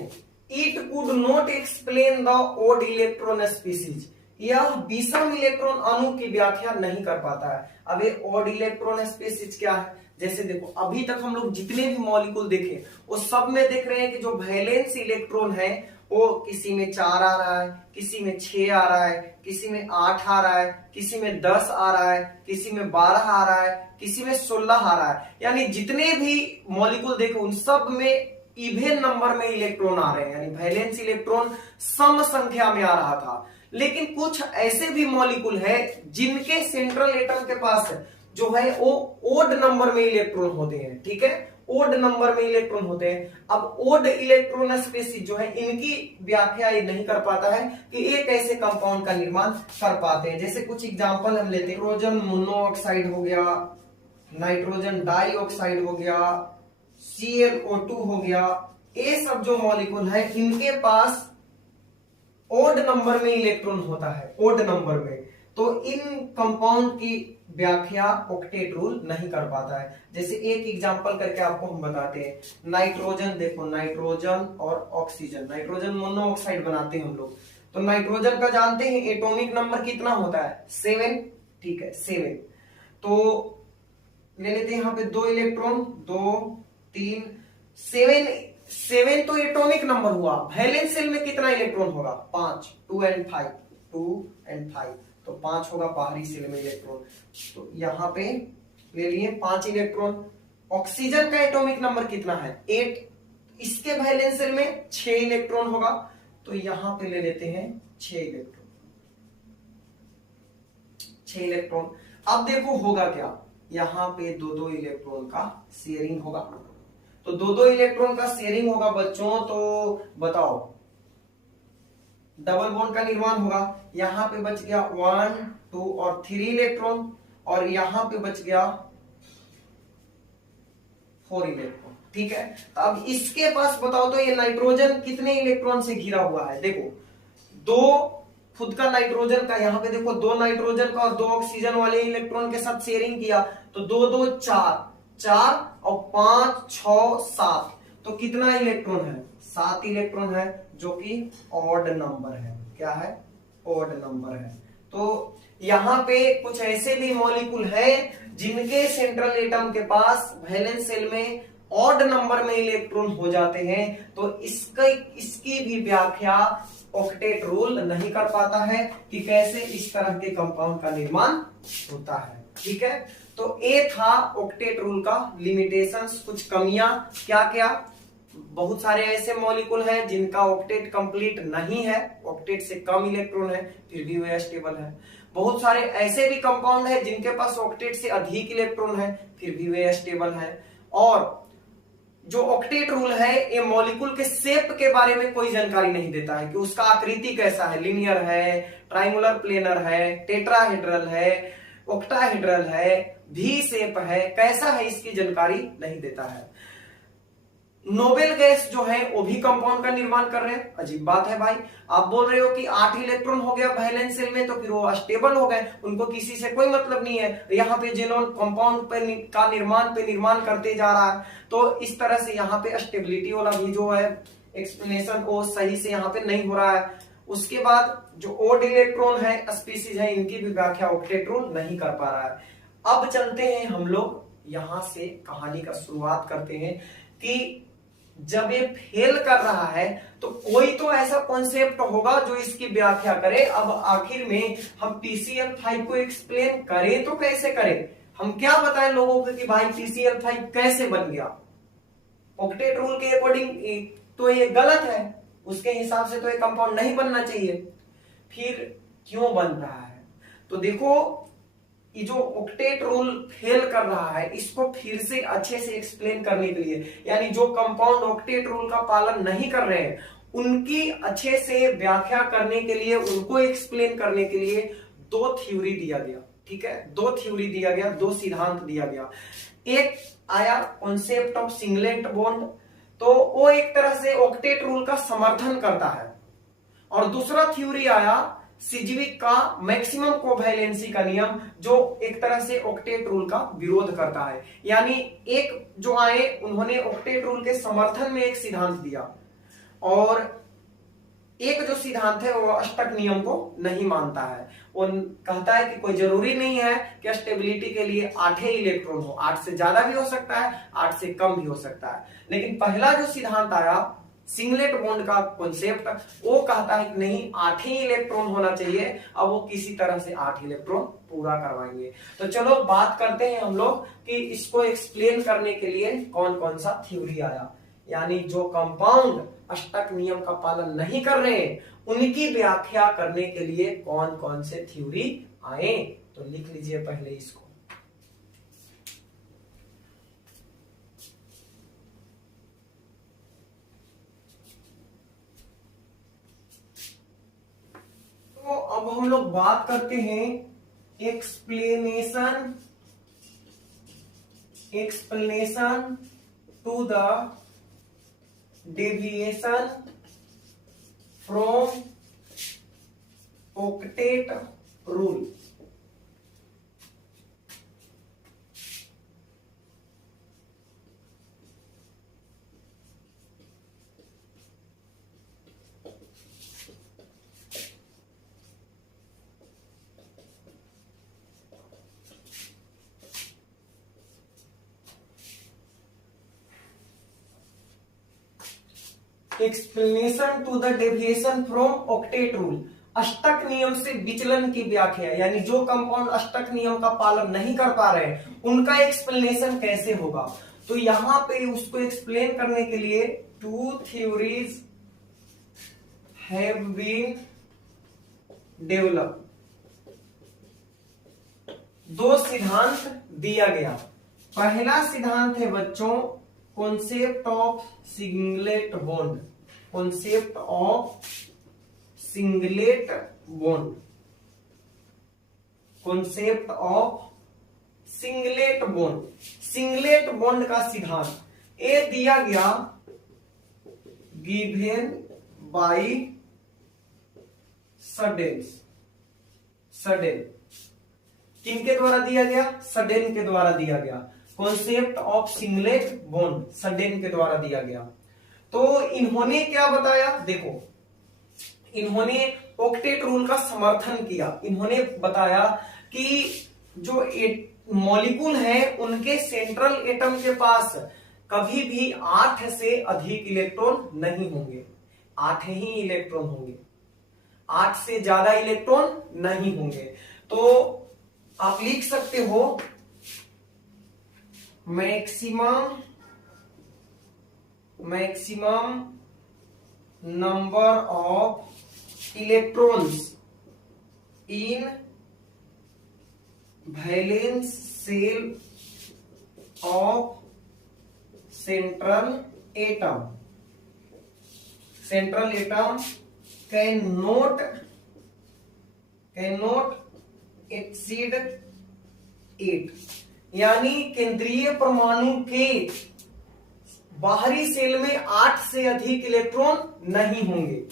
it could not explain the odd electron species, यह विषम इलेक्ट्रॉन अणु की व्याख्या नहीं कर पाता है। अब ये ऑड इलेक्ट्रॉन स्पीसीज क्या है, जैसे देखो अभी तक हम लोग जितने भी मॉलिक्यूल देखे वो सब में देख रहे हैं कि जो वैलेंस इलेक्ट्रॉन है वो किसी में 4 आ रहा है, किसी में 6 आ रहा है, किसी में 8 आ रहा है, किसी में 10 आ रहा है, किसी में 12 आ रहा है, किसी में 16 आ रहा है। यानी जितने भी मॉलिक्यूल देखे उन सब में इवन नंबर में इलेक्ट्रॉन आ रहे हैं, यानी वैलेंस इलेक्ट्रॉन सम संख्या में आ रहा था। लेकिन कुछ ऐसे भी मॉलिक्यूल है जिनके सेंट्रल एटम के पास जो है वो ओड नंबर में इलेक्ट्रॉन होते हैं। ठीक है, ओड नंबर में इलेक्ट्रॉन होते हैं। अब ओड इलेक्ट्रॉन स्पीसीज जो है इनकी व्याख्या ये नहीं कर पाता है कि एक ऐसे कंपाउंड का निर्माण कर पाते हैं। जैसे कुछ एग्जांपल हम लेते हैं, नाइट्रोजन मोनोऑक्साइड हो गया, नाइट्रोजन डाइऑक्साइड हो गया, ClO2 हो गया, ये सब जो मॉलिक्यूल है इनके पास ओड नंबर में इलेक्ट्रॉन होता है, ओड नंबर में। तो इन कंपाउंड की व्याख्या ऑक्टेट रूल नहीं कर पाता है। जैसे एक एग्जांपल करके आपको हम बताते हैं, नाइट्रोजन देखो, नाइट्रोजन और ऑक्सीजन, नाइट्रोजन मोनोऑक्साइड बनाते हैं हम लोग। तो नाइट्रोजन का जानते हैं एटॉमिक नंबर कितना होता है, 7। ठीक है, 7। तो ले लेते हैं यहाँ पे 2 इलेक्ट्रॉन, 2 3 7 तो एटॉमिक नंबर हुआ। वैलेंस शेल में कितना इलेक्ट्रॉन होगा, 5, 2 and 5, 2 and 5, तो 5 होगा बाहरी शेल में इलेक्ट्रॉन। तो यहां पे ले लिए 5 इलेक्ट्रॉन। ऑक्सीजन का एटॉमिक नंबर कितना है, 8, इसके वैलेंस शेल में 6 इलेक्ट्रॉन होगा। तो यहां पे ले लेते हैं 6 इलेक्ट्रॉन, 6 इलेक्ट्रॉन। अब देखो होगा क्या, यहां पे 2-2 इलेक्ट्रॉन का शेयरिंग होगा। तो 2-2 इलेक्ट्रॉन का शेयरिंग होगा बच्चों, तो बताओ डबल बॉन्ड का निर्माण होगा। यहां पे बच गया 1 2 और 3 इलेक्ट्रॉन, और यहां पे बच गया 4 इलेक्ट्रॉन। ठीक है, तो अब इसके पास बताओ तो ये नाइट्रोजन कितने इलेक्ट्रॉन से घिरा हुआ है। देखो 2 खुद का नाइट्रोजन का, यहां पे देखो 2 नाइट्रोजन का और 2 ऑक्सीजन वाले इलेक्ट्रॉन के साथ शेयरिंग किया, तो 2 2 4 4 और 5 6 7, तो कितना इलेक्ट्रॉन है, 7 इलेक्ट्रॉन है, जो कि ऑड नंबर है। क्या है, ऑड नंबर है। तो यहां पे कुछ ऐसे भी मॉलिक्यूल है जिनके सेंट्रल एटम के पास वैलेंस शेल में ऑड नंबर में इलेक्ट्रॉन हो जाते हैं तो इसकी भी व्याख्या ऑक्टेट रूल नहीं कर पाता है कि कैसे इस तरह के कंपाउंड का निर्माण होता है। ठीक है, तो ये था ऑक्टेट रूल का लिमिटेशंस, कुछ कमियां। क्या क्या, बहुत सारे ऐसे मॉलिक्यूल हैं जिनका ऑक्टेट कंप्लीट नहीं है, ऑक्टेट से कम इलेक्ट्रॉन है, फिर भी वे स्टेबल है। बहुत सारे ऐसे भी कंपाउंड है जिनके पास ऑक्टेट से अधिक इलेक्ट्रॉन है, फिर भी वे स्टेबल है। और जो ऑक्टेट रूल है ये मॉलिक्यूल के शेप के बारे में कोई जानकारी नहीं देता है कि उसका आकृति कैसा है, लिनियर है, ट्राइंगुलर प्लेनर है, टेट्राहेड्रल है, ऑक्टाहेड्रल है, वी शेप है, कैसा है इसकी जानकारी नहीं देता है। नोबेल गैस जो है वो भी कंपाउंड का निर्माण कर रहे हैं, अजीब बात है भाई। आप बोल रहे हो कि 8 इलेक्ट्रॉन हो गया वैलेंस शेल में तो फिर वो स्टेबल हो गए, उनको किसी से कोई मतलब नहीं है। यहाँ पे जेनोन कंपाउंड का निर्माण करते जा रहा है, तो इस तरह से यहाँ पे स्टेबिलिटी वाला भी जो है एक्सप्लेनेशन वो सही से यहाँ पे नहीं हो रहा है। उसके बाद जो ओड इलेक्ट्रॉन है स्पीसीज है, इनकी भी व्याख्या ऑक्टेट रूल नहीं कर पा रहा है। अब चलते हैं हम लोग यहां से कहानी का शुरुआत करते हैं कि जब ये फेल कर रहा है तो कोई तो ऐसा कॉन्सेप्ट होगा जो इसकी व्याख्या करे। अब आखिर में हम TCl5 को एक्सप्लेन करें तो कैसे करें, हम क्या बताएं लोगों को कि भाई TCl5 कैसे बन गया। ऑक्टेट रूल के अकॉर्डिंग तो ये गलत है, उसके हिसाब से तो ये कंपाउंड नहीं बनना चाहिए, फिर क्यों बन रहा है। तो देखो ये जो ऑक्टेट रूल फेल कर रहा है इसको फिर से अच्छे से एक्सप्लेन करने के लिए, यानी जो कंपाउंड ऑक्टेट रूल का पालन नहीं कर रहे हैं उनकी अच्छे से व्याख्या करने के लिए, उनको एक्सप्लेन करने के लिए 2 थ्योरी दिया गया। ठीक है, 2 थ्योरी दिया गया, 2 सिद्धांत दिया गया। एक आया कॉन्सेप्ट ऑफ सिंगलेट बॉन्ड, तो वो एक तरह से ऑक्टेट रूल का समर्थन करता है। और दूसरा थ्योरी आया सिजविक का मैक्सिमम कोवैलेंसी का नियम, जो एक तरह से ऑक्टेट रूल का विरोध करता है। यानी एक जो आए उन्होंने ऑक्टेट रूल के समर्थन में एक सिद्धांत दिया, और एक जो सिद्धांत है वो अष्टक नियम को नहीं मानता है। वो कहता है कि कोई जरूरी नहीं है कि स्टेबिलिटी के लिए 8 ही इलेक्ट्रॉन हो, 8 से ज्यादा भी हो सकता है, 8 से कम भी हो सकता है। लेकिन पहला जो सिद्धांत आया सिंगलेट बॉन्ड का कॉन्सेप्ट, वो कहता है कि नहीं 8 ही इलेक्ट्रॉन होना चाहिए। अब वो किसी तरह से 8 इलेक्ट्रॉन पूरा करवाएंगे। तो चलो बात करते हैं हम लोग कि इसको एक्सप्लेन करने के लिए कौन कौन सा थ्योरी आया, यानी जो कंपाउंड अष्टक नियम का पालन नहीं कर रहे हैं उनकी व्याख्या करने के लिए कौन कौन से थ्योरी आए। तो लिख लीजिए पहले इसको। तो अब हम लोग बात करते हैं explanation to the deviation from octet rule. Explanation to the deviation from octet rule, अष्टक नियम से विचलन की व्याख्या, यानी जो कंपाउंड अष्टक नियम का पालन नहीं कर पा रहे हैं उनका एक्सप्लेनेशन कैसे होगा। तो यहां पे उसको एक्सप्लेन करने के लिए 2 थ्योरीज हैव बीन डेवलप, 2 सिद्धांत दिया गया। पहला सिद्धांत है बच्चों concept of singlet bond, concept of singlet bond, concept of singlet bond. Singlet bond का सिद्धांत ये दिया गया गिवन बाय सडेन। किनके द्वारा दिया गया? सडेन के द्वारा दिया गया। कॉन्सेप्ट ऑफ सिंगलेट बॉन्ड सडेन के द्वारा दिया गया। तो इन्होंने क्या बताया, देखो इन्होंने ऑक्टेट रूल का समर्थन किया। इन्होंने बताया कि जो मॉलिक्यूल है उनके सेंट्रल एटम के पास कभी भी 8 से अधिक इलेक्ट्रॉन नहीं होंगे, 8 ही इलेक्ट्रॉन होंगे, 8 से ज्यादा इलेक्ट्रॉन नहीं होंगे। तो आप लिख सकते हो maximum number of electrons in valence shell of central atom can not exceed 8, यानी केंद्रीय परमाणु के बाहरी सेल में 8 से अधिक इलेक्ट्रॉन नहीं होंगे।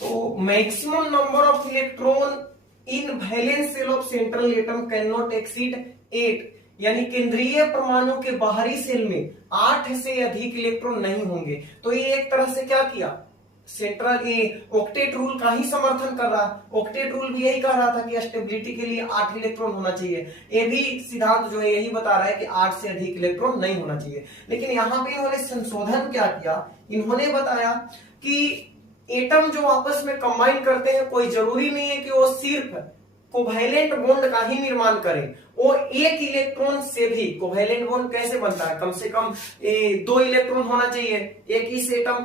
तो maximum number of electron in valence shell of central atom can not exceed 8, यानी केंद्रीय परमाणु के बाहरी सेल में 8 से अधिक इलेक्ट्रॉन नहीं होंगे। तो ये एक तरह से क्या किया, सेंट्रल ऑक्टेट रूल का ही समर्थन कर रहा। ऑक्टेट रूल भी यही कह रहा था कि स्टेबिलिटी के लिए 8 इलेक्ट्रॉन होना चाहिए। ये भी सिद्धांत जो है यही बता रहा है कि 8 से अधिक इलेक्ट्रॉन नहीं होना चाहिए। लेकिन यहाँ पे इन्होंने संशोधन क्या किया, इन्होंने बताया कि एटम जो आपस में कंबाइन करते हैं, कोई जरूरी नहीं है कि वो सिर्फ कोवैलेंट बॉन्ड का ही निर्माण करें, वो एक इलेक्ट्रॉन से भी। कोवैलेंट बॉन्ड कैसे बनता है, कम से कम 2 इलेक्ट्रॉन होना चाहिए, एक ही एटम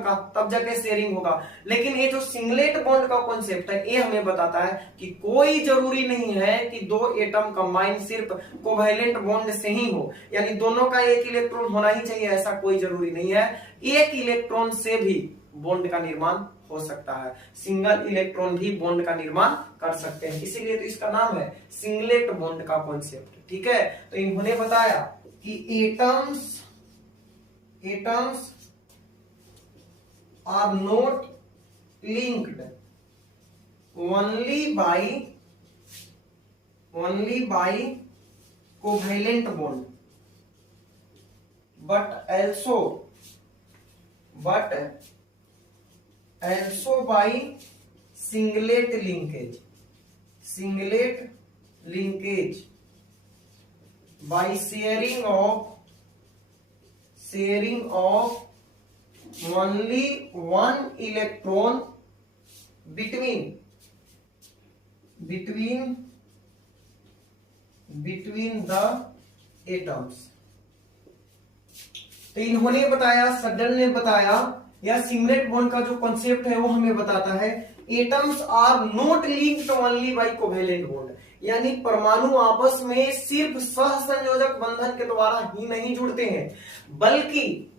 का, तब जाके शेयरिंग होगा। लेकिन ये जो सिंगलेट बॉन्ड का कॉन्सेप्ट है, ये हमें बताता है कि कोई जरूरी नहीं है कि 2 एटम कंबाइन सिर्फ कोवैलेंट बॉन्ड से ही हो, यानी दोनों का एक इलेक्ट्रॉन होना ही चाहिए, ऐसा कोई जरूरी नहीं है। एक इलेक्ट्रॉन से भी बॉन्ड का निर्माण हो सकता है, सिंगल इलेक्ट्रॉन भी बॉन्ड का निर्माण कर सकते हैं, इसीलिए तो इसका नाम है सिंगलेट बॉन्ड का कॉन्सेप्ट। ठीक है, तो इन्होंने बताया कि atoms are not linked only by covalent bond but also by singlet linkage by sharing of only one electron between the atoms। तो इन्होंने बताया, सडन ने बताया, या सिंगलेट बॉन्ड का जो कॉन्सेप्ट है वो हमें बताता है atoms are not linked only by covalent bond, यानी परमाणु आपस में सिर्फ सहसंयोजक बंधन के द्वारा ही नहीं जुड़ते हैं, बल्कि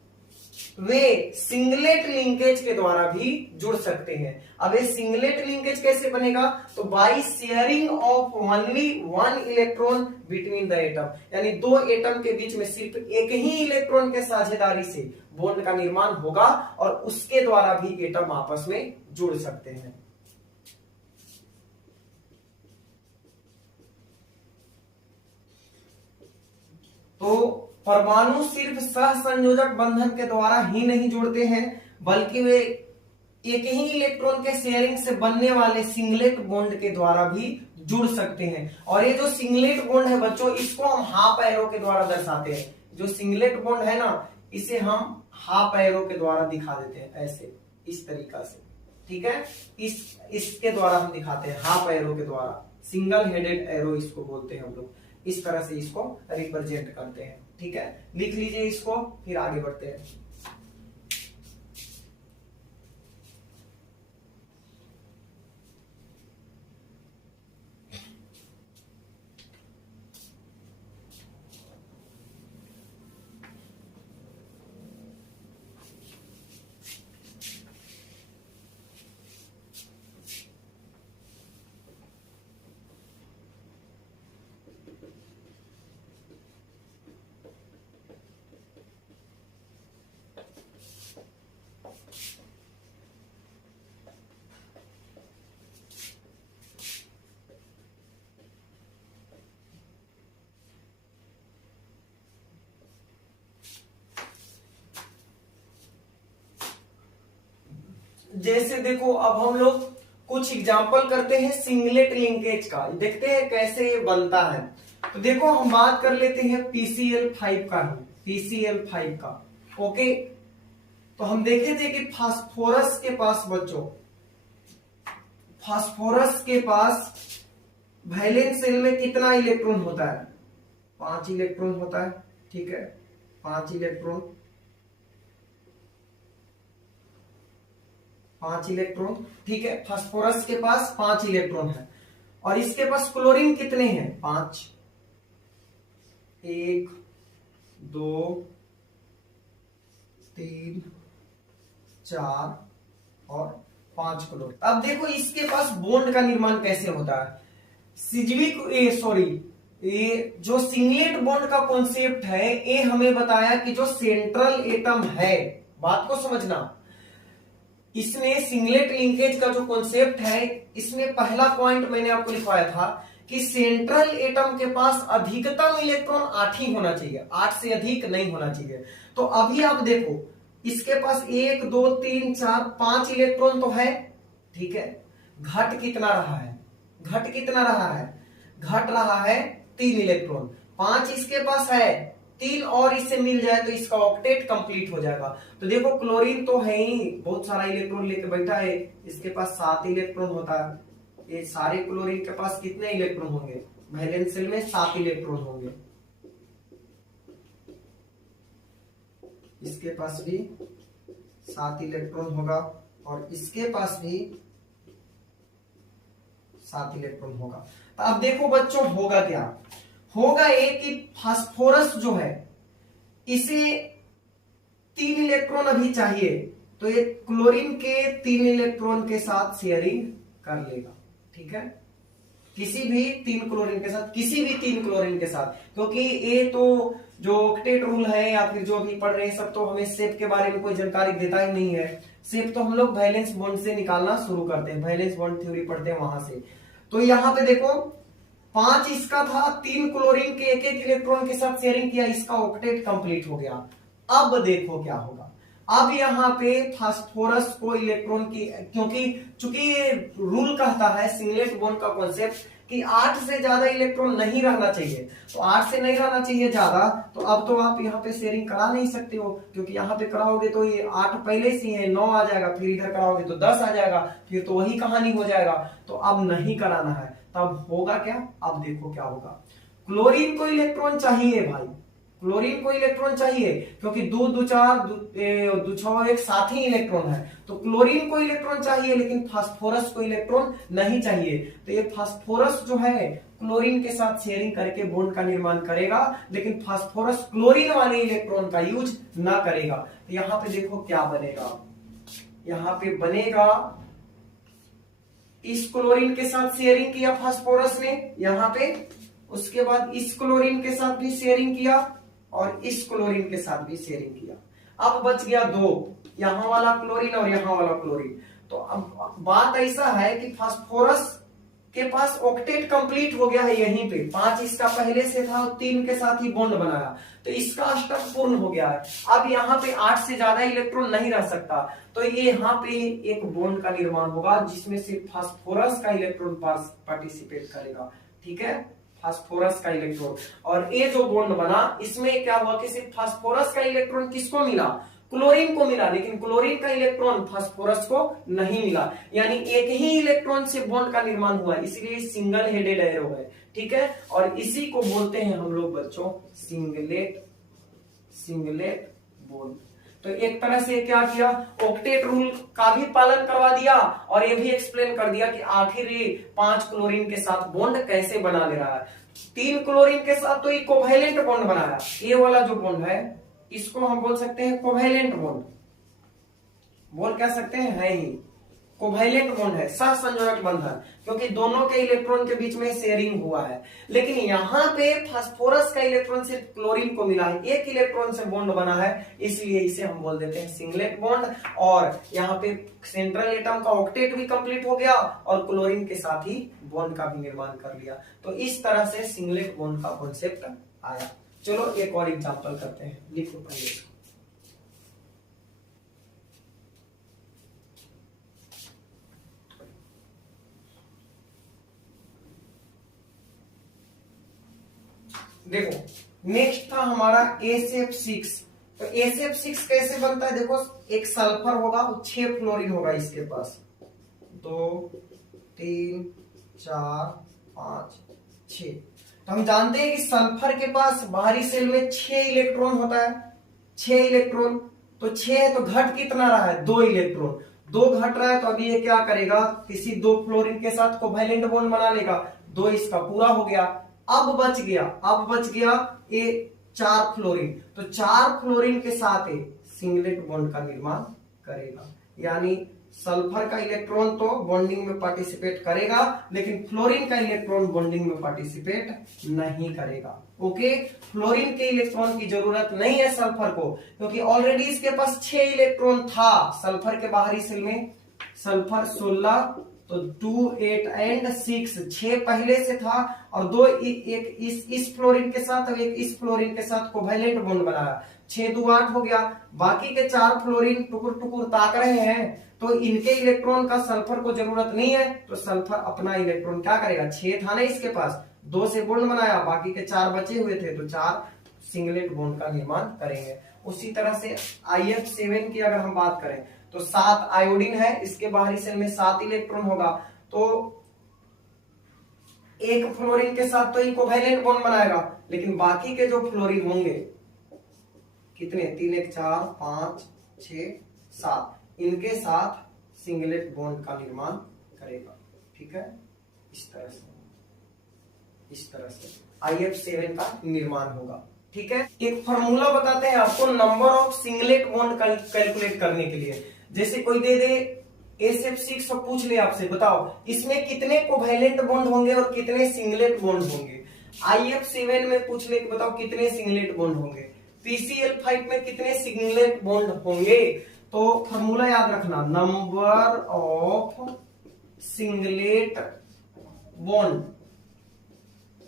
वे सिंगलेट लिंकेज के द्वारा भी जुड़ सकते हैं। अब ये सिंगलेट लिंकेज कैसे बनेगा, तो by sharing of only one electron between the atom, यानी 2 एटम के बीच में सिर्फ एक ही इलेक्ट्रॉन के साझेदारी से बॉन्ड का निर्माण होगा और उसके द्वारा भी एटम आपस में जुड़ सकते हैं। तो परमाणु सिर्फ सहसंयोजक बंधन के द्वारा ही नहीं जुड़ते हैं, बल्कि वे एक ही इलेक्ट्रॉन के शेयरिंग से बनने वाले सिंगलेट बॉन्ड के द्वारा भी जुड़ सकते हैं। और ये जो सिंगलेट बॉन्ड है बच्चों, इसको हम हाफ एरो के द्वारा दर्शाते हैं। जो सिंगलेट बॉन्ड है ना, इसे हम हाफ एरो के द्वारा दिखा देते हैं, ऐसे इस तरीका से। ठीक है, इसके द्वारा हम दिखाते हैं, हाफ एरो के द्वारा, सिंगल हेडेड एरो इसको बोलते हैं हम लोग। इस तरह से इसको रिप्रेजेंट करते हैं। ठीक है, लिख लीजिए इसको, फिर आगे बढ़ते हैं। जैसे देखो अब हम लोग कुछ एग्जाम्पल करते हैं सिंगलेट लिंकेज का, देखते हैं कैसे ये बनता है। तो देखो हम बात कर लेते हैं PCl5 का, PCl5 का। ओके, तो हम देखे थे कि फास्फोरस के पास बच्चों, फास्फोरस के पास वैलेंस शेल में कितना इलेक्ट्रॉन होता है? 5 इलेक्ट्रॉन होता है। ठीक है, 5 इलेक्ट्रॉन, 5 इलेक्ट्रॉन। ठीक है, फास्फोरस के पास 5 इलेक्ट्रॉन है। और इसके पास क्लोरीन कितने हैं? 5। 1 2 3 4 और 5 क्लोरीन। अब देखो इसके पास बॉन्ड का निर्माण कैसे होता है। ये जो सिंगलेट बॉन्ड का कॉन्सेप्ट है, ये हमें बताया कि जो सेंट्रल एटम है, बात को समझना, इसमें सिंगलेट लिंकेज का जो कॉन्सेप्ट है, इसमें पहला पॉइंट मैंने आपको लिखवाया था कि सेंट्रल एटम के पास अधिकतम इलेक्ट्रॉन 8 ही होना चाहिए, 8 से अधिक नहीं होना चाहिए। तो अभी आप देखो इसके पास 1 2 3 4 5 इलेक्ट्रॉन तो है। ठीक है, घट कितना रहा है? घट कितना रहा है? घट रहा है 3 इलेक्ट्रॉन। 5 इसके पास है, 3 और इससे मिल जाए तो इसका ऑक्टेट कंप्लीट हो जाएगा। तो देखो क्लोरीन तो है ही, बहुत सारा इलेक्ट्रॉन लेके बैठा है, इसके पास 7 इलेक्ट्रॉन होता है। ये सारे क्लोरीन के पास कितने इलेक्ट्रॉन होंगे? वैलेंस शेल में 7 इलेक्ट्रॉन होंगे। इसके पास भी 7 इलेक्ट्रॉन होगा और इसके पास भी 7 इलेक्ट्रॉन होगा। तो अब देखो बच्चों होगा क्या? होगा ये कि फास्फोरस जो है, इसे 3 इलेक्ट्रॉन अभी चाहिए, तो ये क्लोरीन के 3 इलेक्ट्रॉन के साथ शेयरिंग कर लेगा। ठीक है, किसी भी 3 क्लोरीन के साथ, किसी भी 3 क्लोरीन के साथ, क्योंकि ये तो जो ऑक्टेट रूल है या फिर जो अभी पढ़ रहे हैं सब, तो हमें शेप के बारे में कोई जानकारी देता ही नहीं है। शेप तो हम लोग वैलेंस बॉन्ड से निकालना शुरू करते हैं, वैलेंस बॉन्ड थ्योरी पढ़ते हैं वहां से। तो यहां पे देखो 5 इसका था, 3 क्लोरीन के 1 इलेक्ट्रॉन के साथ शेयरिंग किया, इसका ऑक्टेट कंप्लीट हो गया। अब देखो क्या होगा। अब यहाँ पे फास्फोरस को इलेक्ट्रॉन की, क्योंकि चूंकि ये रूल कहता है सिंगलेट बॉन्ड का कॉन्सेप्ट कि 8 से ज्यादा इलेक्ट्रॉन नहीं रहना चाहिए, तो 8 से नहीं रहना चाहिए ज्यादा, तो अब तो आप यहाँ पे शेयरिंग करा नहीं सकते हो, क्योंकि यहाँ पे कराओगे तो ये 8 पहले से है, 9 आ जाएगा, फिर इधर कराओगे तो 10 आ जाएगा, फिर तो वही कहानी हो जाएगा। तो अब नहीं कराना है, तब होगा क्या? अब देखो क्या होगा। क्लोरीन को इलेक्ट्रॉन चाहिए भाई, क्लोरीन को इलेक्ट्रॉन चाहिए, क्योंकि 2 2 4 2 6 1 7 ही इलेक्ट्रॉन है, तो क्लोरीन को इलेक्ट्रॉन चाहिए, लेकिन फास्फोरस को इलेक्ट्रॉन नहीं चाहिए। तो ये फास्फोरस जो है क्लोरीन के साथ शेयरिंग करके बॉन्ड का निर्माण करेगा, लेकिन फास्फोरस क्लोरीन वाले इलेक्ट्रॉन का यूज ना करेगा। तो यहां पे देखो क्या बनेगा, यहां पे बनेगा, इस क्लोरीन के साथ शेयरिंग किया फास्फोरस ने यहां पे, उसके बाद इस क्लोरीन के साथ भी शेयरिंग किया और इस क्लोरीन के साथ भी शेयरिंग किया। अब बच गया 2, यहां वाला क्लोरीन और यहां वाला क्लोरीन। तो अब बात ऐसा है कि फास्फोरस के पास ऑक्टेट कंप्लीट हो गया है यहीं पे, 5 इसका पहले से था और 3 के साथ ही बॉन्ड बनाया, तो इसका अष्टक पूर्ण हो गया है। अब यहाँ पे 8 से ज्यादा इलेक्ट्रॉन नहीं रह सकता, तो ये यहाँ पे एक बॉन्ड का निर्माण होगा जिसमें सिर्फ फास्फोरस का इलेक्ट्रॉन पार्टिसिपेट करेगा। ठीक है, फास्फोरस का इलेक्ट्रॉन, और ये जो बॉन्ड बना इसमें क्या हुआ कि सिर्फ फास्फोरस का इलेक्ट्रॉन किसको मिला? क्लोरीन को मिला, लेकिन क्लोरीन का इलेक्ट्रॉन फास्फोरस को नहीं मिला, यानी एक ही इलेक्ट्रॉन से बॉन्ड का निर्माण हुआ, इसलिए सिंगल हेडेड एरो है। ठीक है, और इसी को बोलते हैं हम लोग बच्चों सिंगलेट बॉन्ड। तो एक तरह से क्या किया, ऑक्टेट रूल का भी पालन करवा दिया और ये भी एक्सप्लेन कर दिया कि आखिर ये 5 क्लोरीन के साथ बॉन्ड कैसे बना ले रहा है। 3 क्लोरीन के साथ तो ये कोवैलेंट बॉन्ड बनाया, ये वाला जो बॉन्ड है इसको हम बोल सकते हैं कोवैलेंट बॉन्ड, बोल क्या सकते हैं, है ही कोवैलेंट बॉन्ड है, सहसंयोजक बंधन, क्योंकि दोनों के इलेक्ट्रॉन के बीच में शेयरिंग हुआ है। लेकिन यहाँ पे फास्फोरस का इलेक्ट्रॉन सिर्फ क्लोरीन को मिला है, 1 इलेक्ट्रॉन से बॉन्ड बना है, इसलिए इसे हम बोल देते हैं सिंगलेट बॉन्ड। और यहाँ पे सेंट्रल एटम का ऑक्टेट भी कंप्लीट हो गया और क्लोरीन के साथ ही बॉन्ड का भी निर्माण कर लिया। तो इस तरह से सिंगलेट बॉन्ड का कॉन्सेप्ट आया। चलो एक और एग्जांपल करते हैं, लिखो पहले। देखो नेक्स्ट था हमारा SF6। तो SF6 कैसे बनता है, देखो एक सल्फर होगा, 6 फ्लोरीन होगा इसके पास, 2 3 4 5 6। तो हम जानते हैं कि सल्फर के पास बाहरी सेल में 6 इलेक्ट्रॉन होता है, 6 इलेक्ट्रॉन। तो 6 है तो घट कितना रहा है, 2 इलेक्ट्रॉन, 2 घट रहा है। तो अभी ये क्या करेगा, किसी 2 फ्लोरीन के साथ कोवैलेंट बॉन्ड बना लेगा, 2 इसका पूरा हो गया। अब बच गया ये 4 फ्लोरीन। तो 4 फ्लोरीन के साथ सिंगलेट बॉन्ड का निर्माण करेगा। यानी सल्फर का इलेक्ट्रॉन तो बॉन्डिंग में पार्टिसिपेट करेगा, लेकिन फ्लोरीन का इलेक्ट्रॉन बॉन्डिंग में पार्टिसिपेट नहीं करेगा। ओके, फ्लोरीन के इलेक्ट्रॉन की जरूरत नहीं है सल्फर को, क्योंकि ऑलरेडी इसके पास 6 इलेक्ट्रॉन था सल्फर के बाहरी सेल में। सल्फर 16, तो 2 8 एंड 6, 6 पहले से था और 2 एक इस फ्लोरीन के साथ और एक इस फ्लोरीन के साथ कोवैलेंट बॉन्ड बनाया, 6 2 8 हो गया। बाकी के 4 फ्लोरीन टुकुर टुकुर ताक रहे हैं, तो इनके इलेक्ट्रॉन का सल्फर को जरूरत नहीं है। तो सल्फर अपना इलेक्ट्रॉन क्या करेगा, 6 था ना इसके पास, 2 से बॉन्ड बनाया, बाकी के 4 बचे हुए थे, तो 4 सिंगलेट बॉन्ड का निर्माण करेंगे। उसी तरह से IF7 की अगर हम बात करें तो 7 आयोडीन है, इसके बाहरी सेल में 7 इलेक्ट्रॉन होगा। तो एक फ्लोरीन के साथ तो ये कोवैलेंट बॉन्ड बनाएगा, लेकिन बाकी के जो फ्लोरीन होंगे कितने, 3 1 4 5 6 7, इनके साथ सिंगलेट बॉन्ड का निर्माण करेगा। ठीक है, इस तरह से IF7 का निर्माण होगा। ठीक है, एक फॉर्मूला बताते हैं आपको number of singlet bond calculate करने के लिए। जैसे कोई दे दे SF6 और पूछ ले आपसे, बताओ इसमें कितने कोवैलेंट बॉन्ड होंगे और कितने सिंगलेट बॉन्ड होंगे। IF7 में पूछ ले कि बताओ कितने सिंगलेट बॉन्ड होंगे, PCl5 में कितने सिंगलेट बॉन्ड होंगे। तो फॉर्मूला याद रखना, number of singlet bond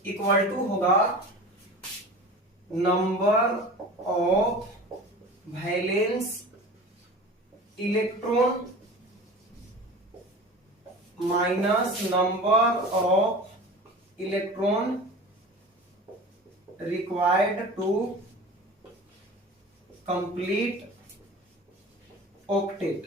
equal to होगा number of valence electron minus number of electron required to complete octet.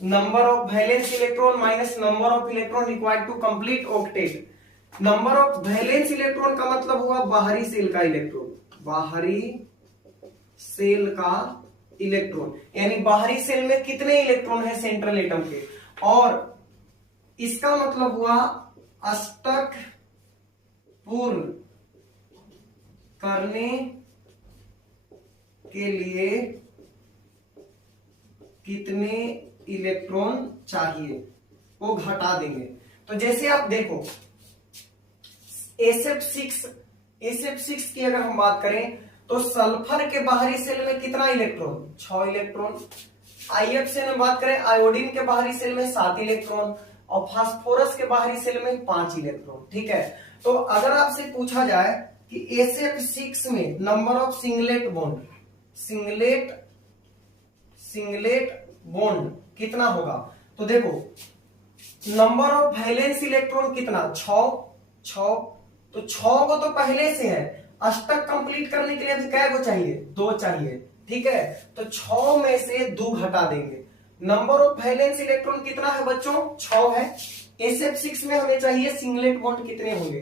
Number of valence electron minus number of electron required to complete octet. Number of valence electron का मतलब हुआ बाहरी cell का electron, बाहरी cell का electron, यानी बाहरी cell में कितने इलेक्ट्रॉन है सेंट्रल एटम के, और इसका मतलब हुआ अष्टक पूर्ण करने के लिए कितने इलेक्ट्रॉन चाहिए, वो घटा देंगे। तो जैसे आप देखो SF6 की अगर हम बात करें तो सल्फर के बाहरी सेल में कितना इलेक्ट्रॉन, 6 इलेक्ट्रॉन। IF7 में बात करें, आयोडीन के बाहरी सेल में 7 इलेक्ट्रॉन और फास्फोरस के बाहरी सेल में 5 इलेक्ट्रॉन। ठीक है, तो अगर आपसे पूछा जाए कि SF6 में नंबर ऑफ सिंगलेट बॉन्ड कितना होगा, तो देखो नंबर ऑफ वैलेंस इलेक्ट्रॉन कितना, 6। तो 6 को तो पहले से है, अष्टक कंप्लीट करने के लिए अभी क्या को चाहिए, 2 चाहिए। ठीक है, तो 6 में से 2 घटा देंगे। नंबर ऑफ वैलेंस इलेक्ट्रॉन कितना है बच्चों, 6 है। SF6 में हमें चाहिए सिंगलेट बॉन्ड कितने होंगे,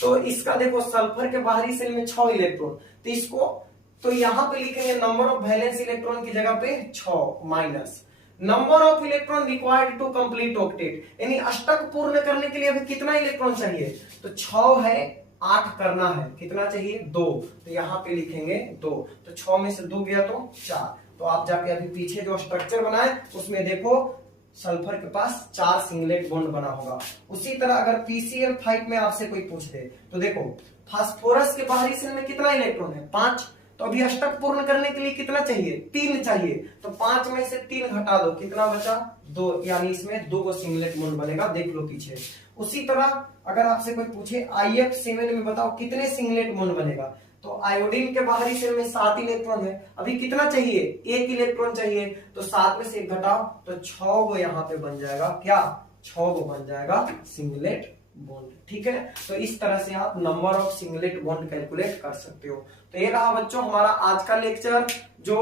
तो इसका देखो सल्फर के बाहरी सेल में 6 इलेक्ट्रॉन, तो इसको तो यहां पे लिखेंगे नंबर ऑफ वैलेंस इलेक्ट्रॉन की जगह पे 6 minus number of electron required to complete octet, यानी अष्टक पूर्ण करने के लिए अभी कितना इलेक्ट्रॉन चाहिए, तो 6 है, 8 करना है, कितना चाहिए 2, तो यहां पे लिखेंगे 2। तो 6 में से 2 गया तो 4। तो आप जाके अभी पीछे जो स्ट्रक्चर बनाए उसमें देखो सल्फर के पास 4 सिंगलेट बॉन्ड बना होगा। उसी तरह अगर PCl5 में आपसे कोई पूछ दे तो देखो फास्फोरस के बाहरी सेल में कितना इलेक्ट्रॉन है, 5। तो अभी अष्टक पूर्ण करने के लिए कितना चाहिए, 3 चाहिए। तो 5 में से 3 घटा दो, कितना बचा 2, यानी इसमें 2 को सिंगलेट बॉन्ड बनेगा, देख लो पीछे। उसी तरह अगर आपसे कोई पूछे IF7 में बताओ कितने सिंगलेट बॉन्ड बनेगा, तो आयोडीन के बाहरी सेल में 7 इलेक्ट्रॉन है, अभी कितना चाहिए, 1 इलेक्ट्रॉन चाहिए। तो 7 में से 1 घटाओ तो 6 वो यहां पे बन जाएगा क्या, 6 गो बन जाएगा सिंगलेट बॉन्ड। ठीक है, तो इस तरह से आप number of singlet bond calculate कर सकते हो। तो ये रहा बच्चों हमारा आज का लेक्चर, जो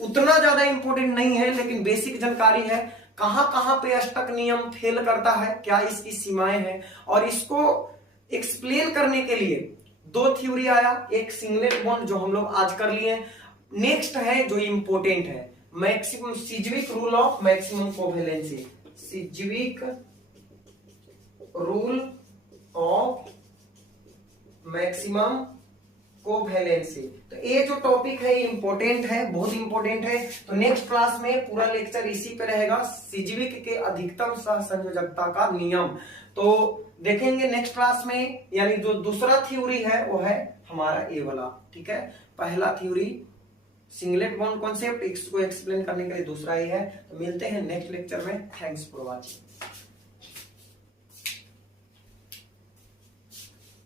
उतना ज्यादा इंपॉर्टेंट नहीं है लेकिन बेसिक जानकारी है। कहां पे अष्टक नियम फेल करता है, क्या इसकी सीमाएं हैं, और इसको एक्सप्लेन करने के लिए 2 थ्योरी आया, एक सिंगलेट बॉन्ड जो हम लोग आज कर लिए। नेक्स्ट है जो इंपॉर्टेंट है, maximum Sidgwick rule of maximum covalency, Sidgwick rule of maximum covalency. तो ये जो टॉपिक है इंपॉर्टेंट है, बहुत इंपॉर्टेंट है। तो नेक्स्ट क्लास में पूरा लेक्चर इसी पे रहेगा, सिज्विक के अधिकतम सहसंयोजकता का नियम। तो देखेंगे नेक्स्ट क्लास में, यानी जो दूसरा थ्योरी है वो है हमारा ये वाला। ठीक है, पहला थ्योरी सिंगलेट बॉन्ड कॉन्सेप्ट, इसको एक्सप्लेन करने के लिए दूसरा ही है। तो मिलते हैं नेक्स्ट लेक्चर में। Thanks for watching.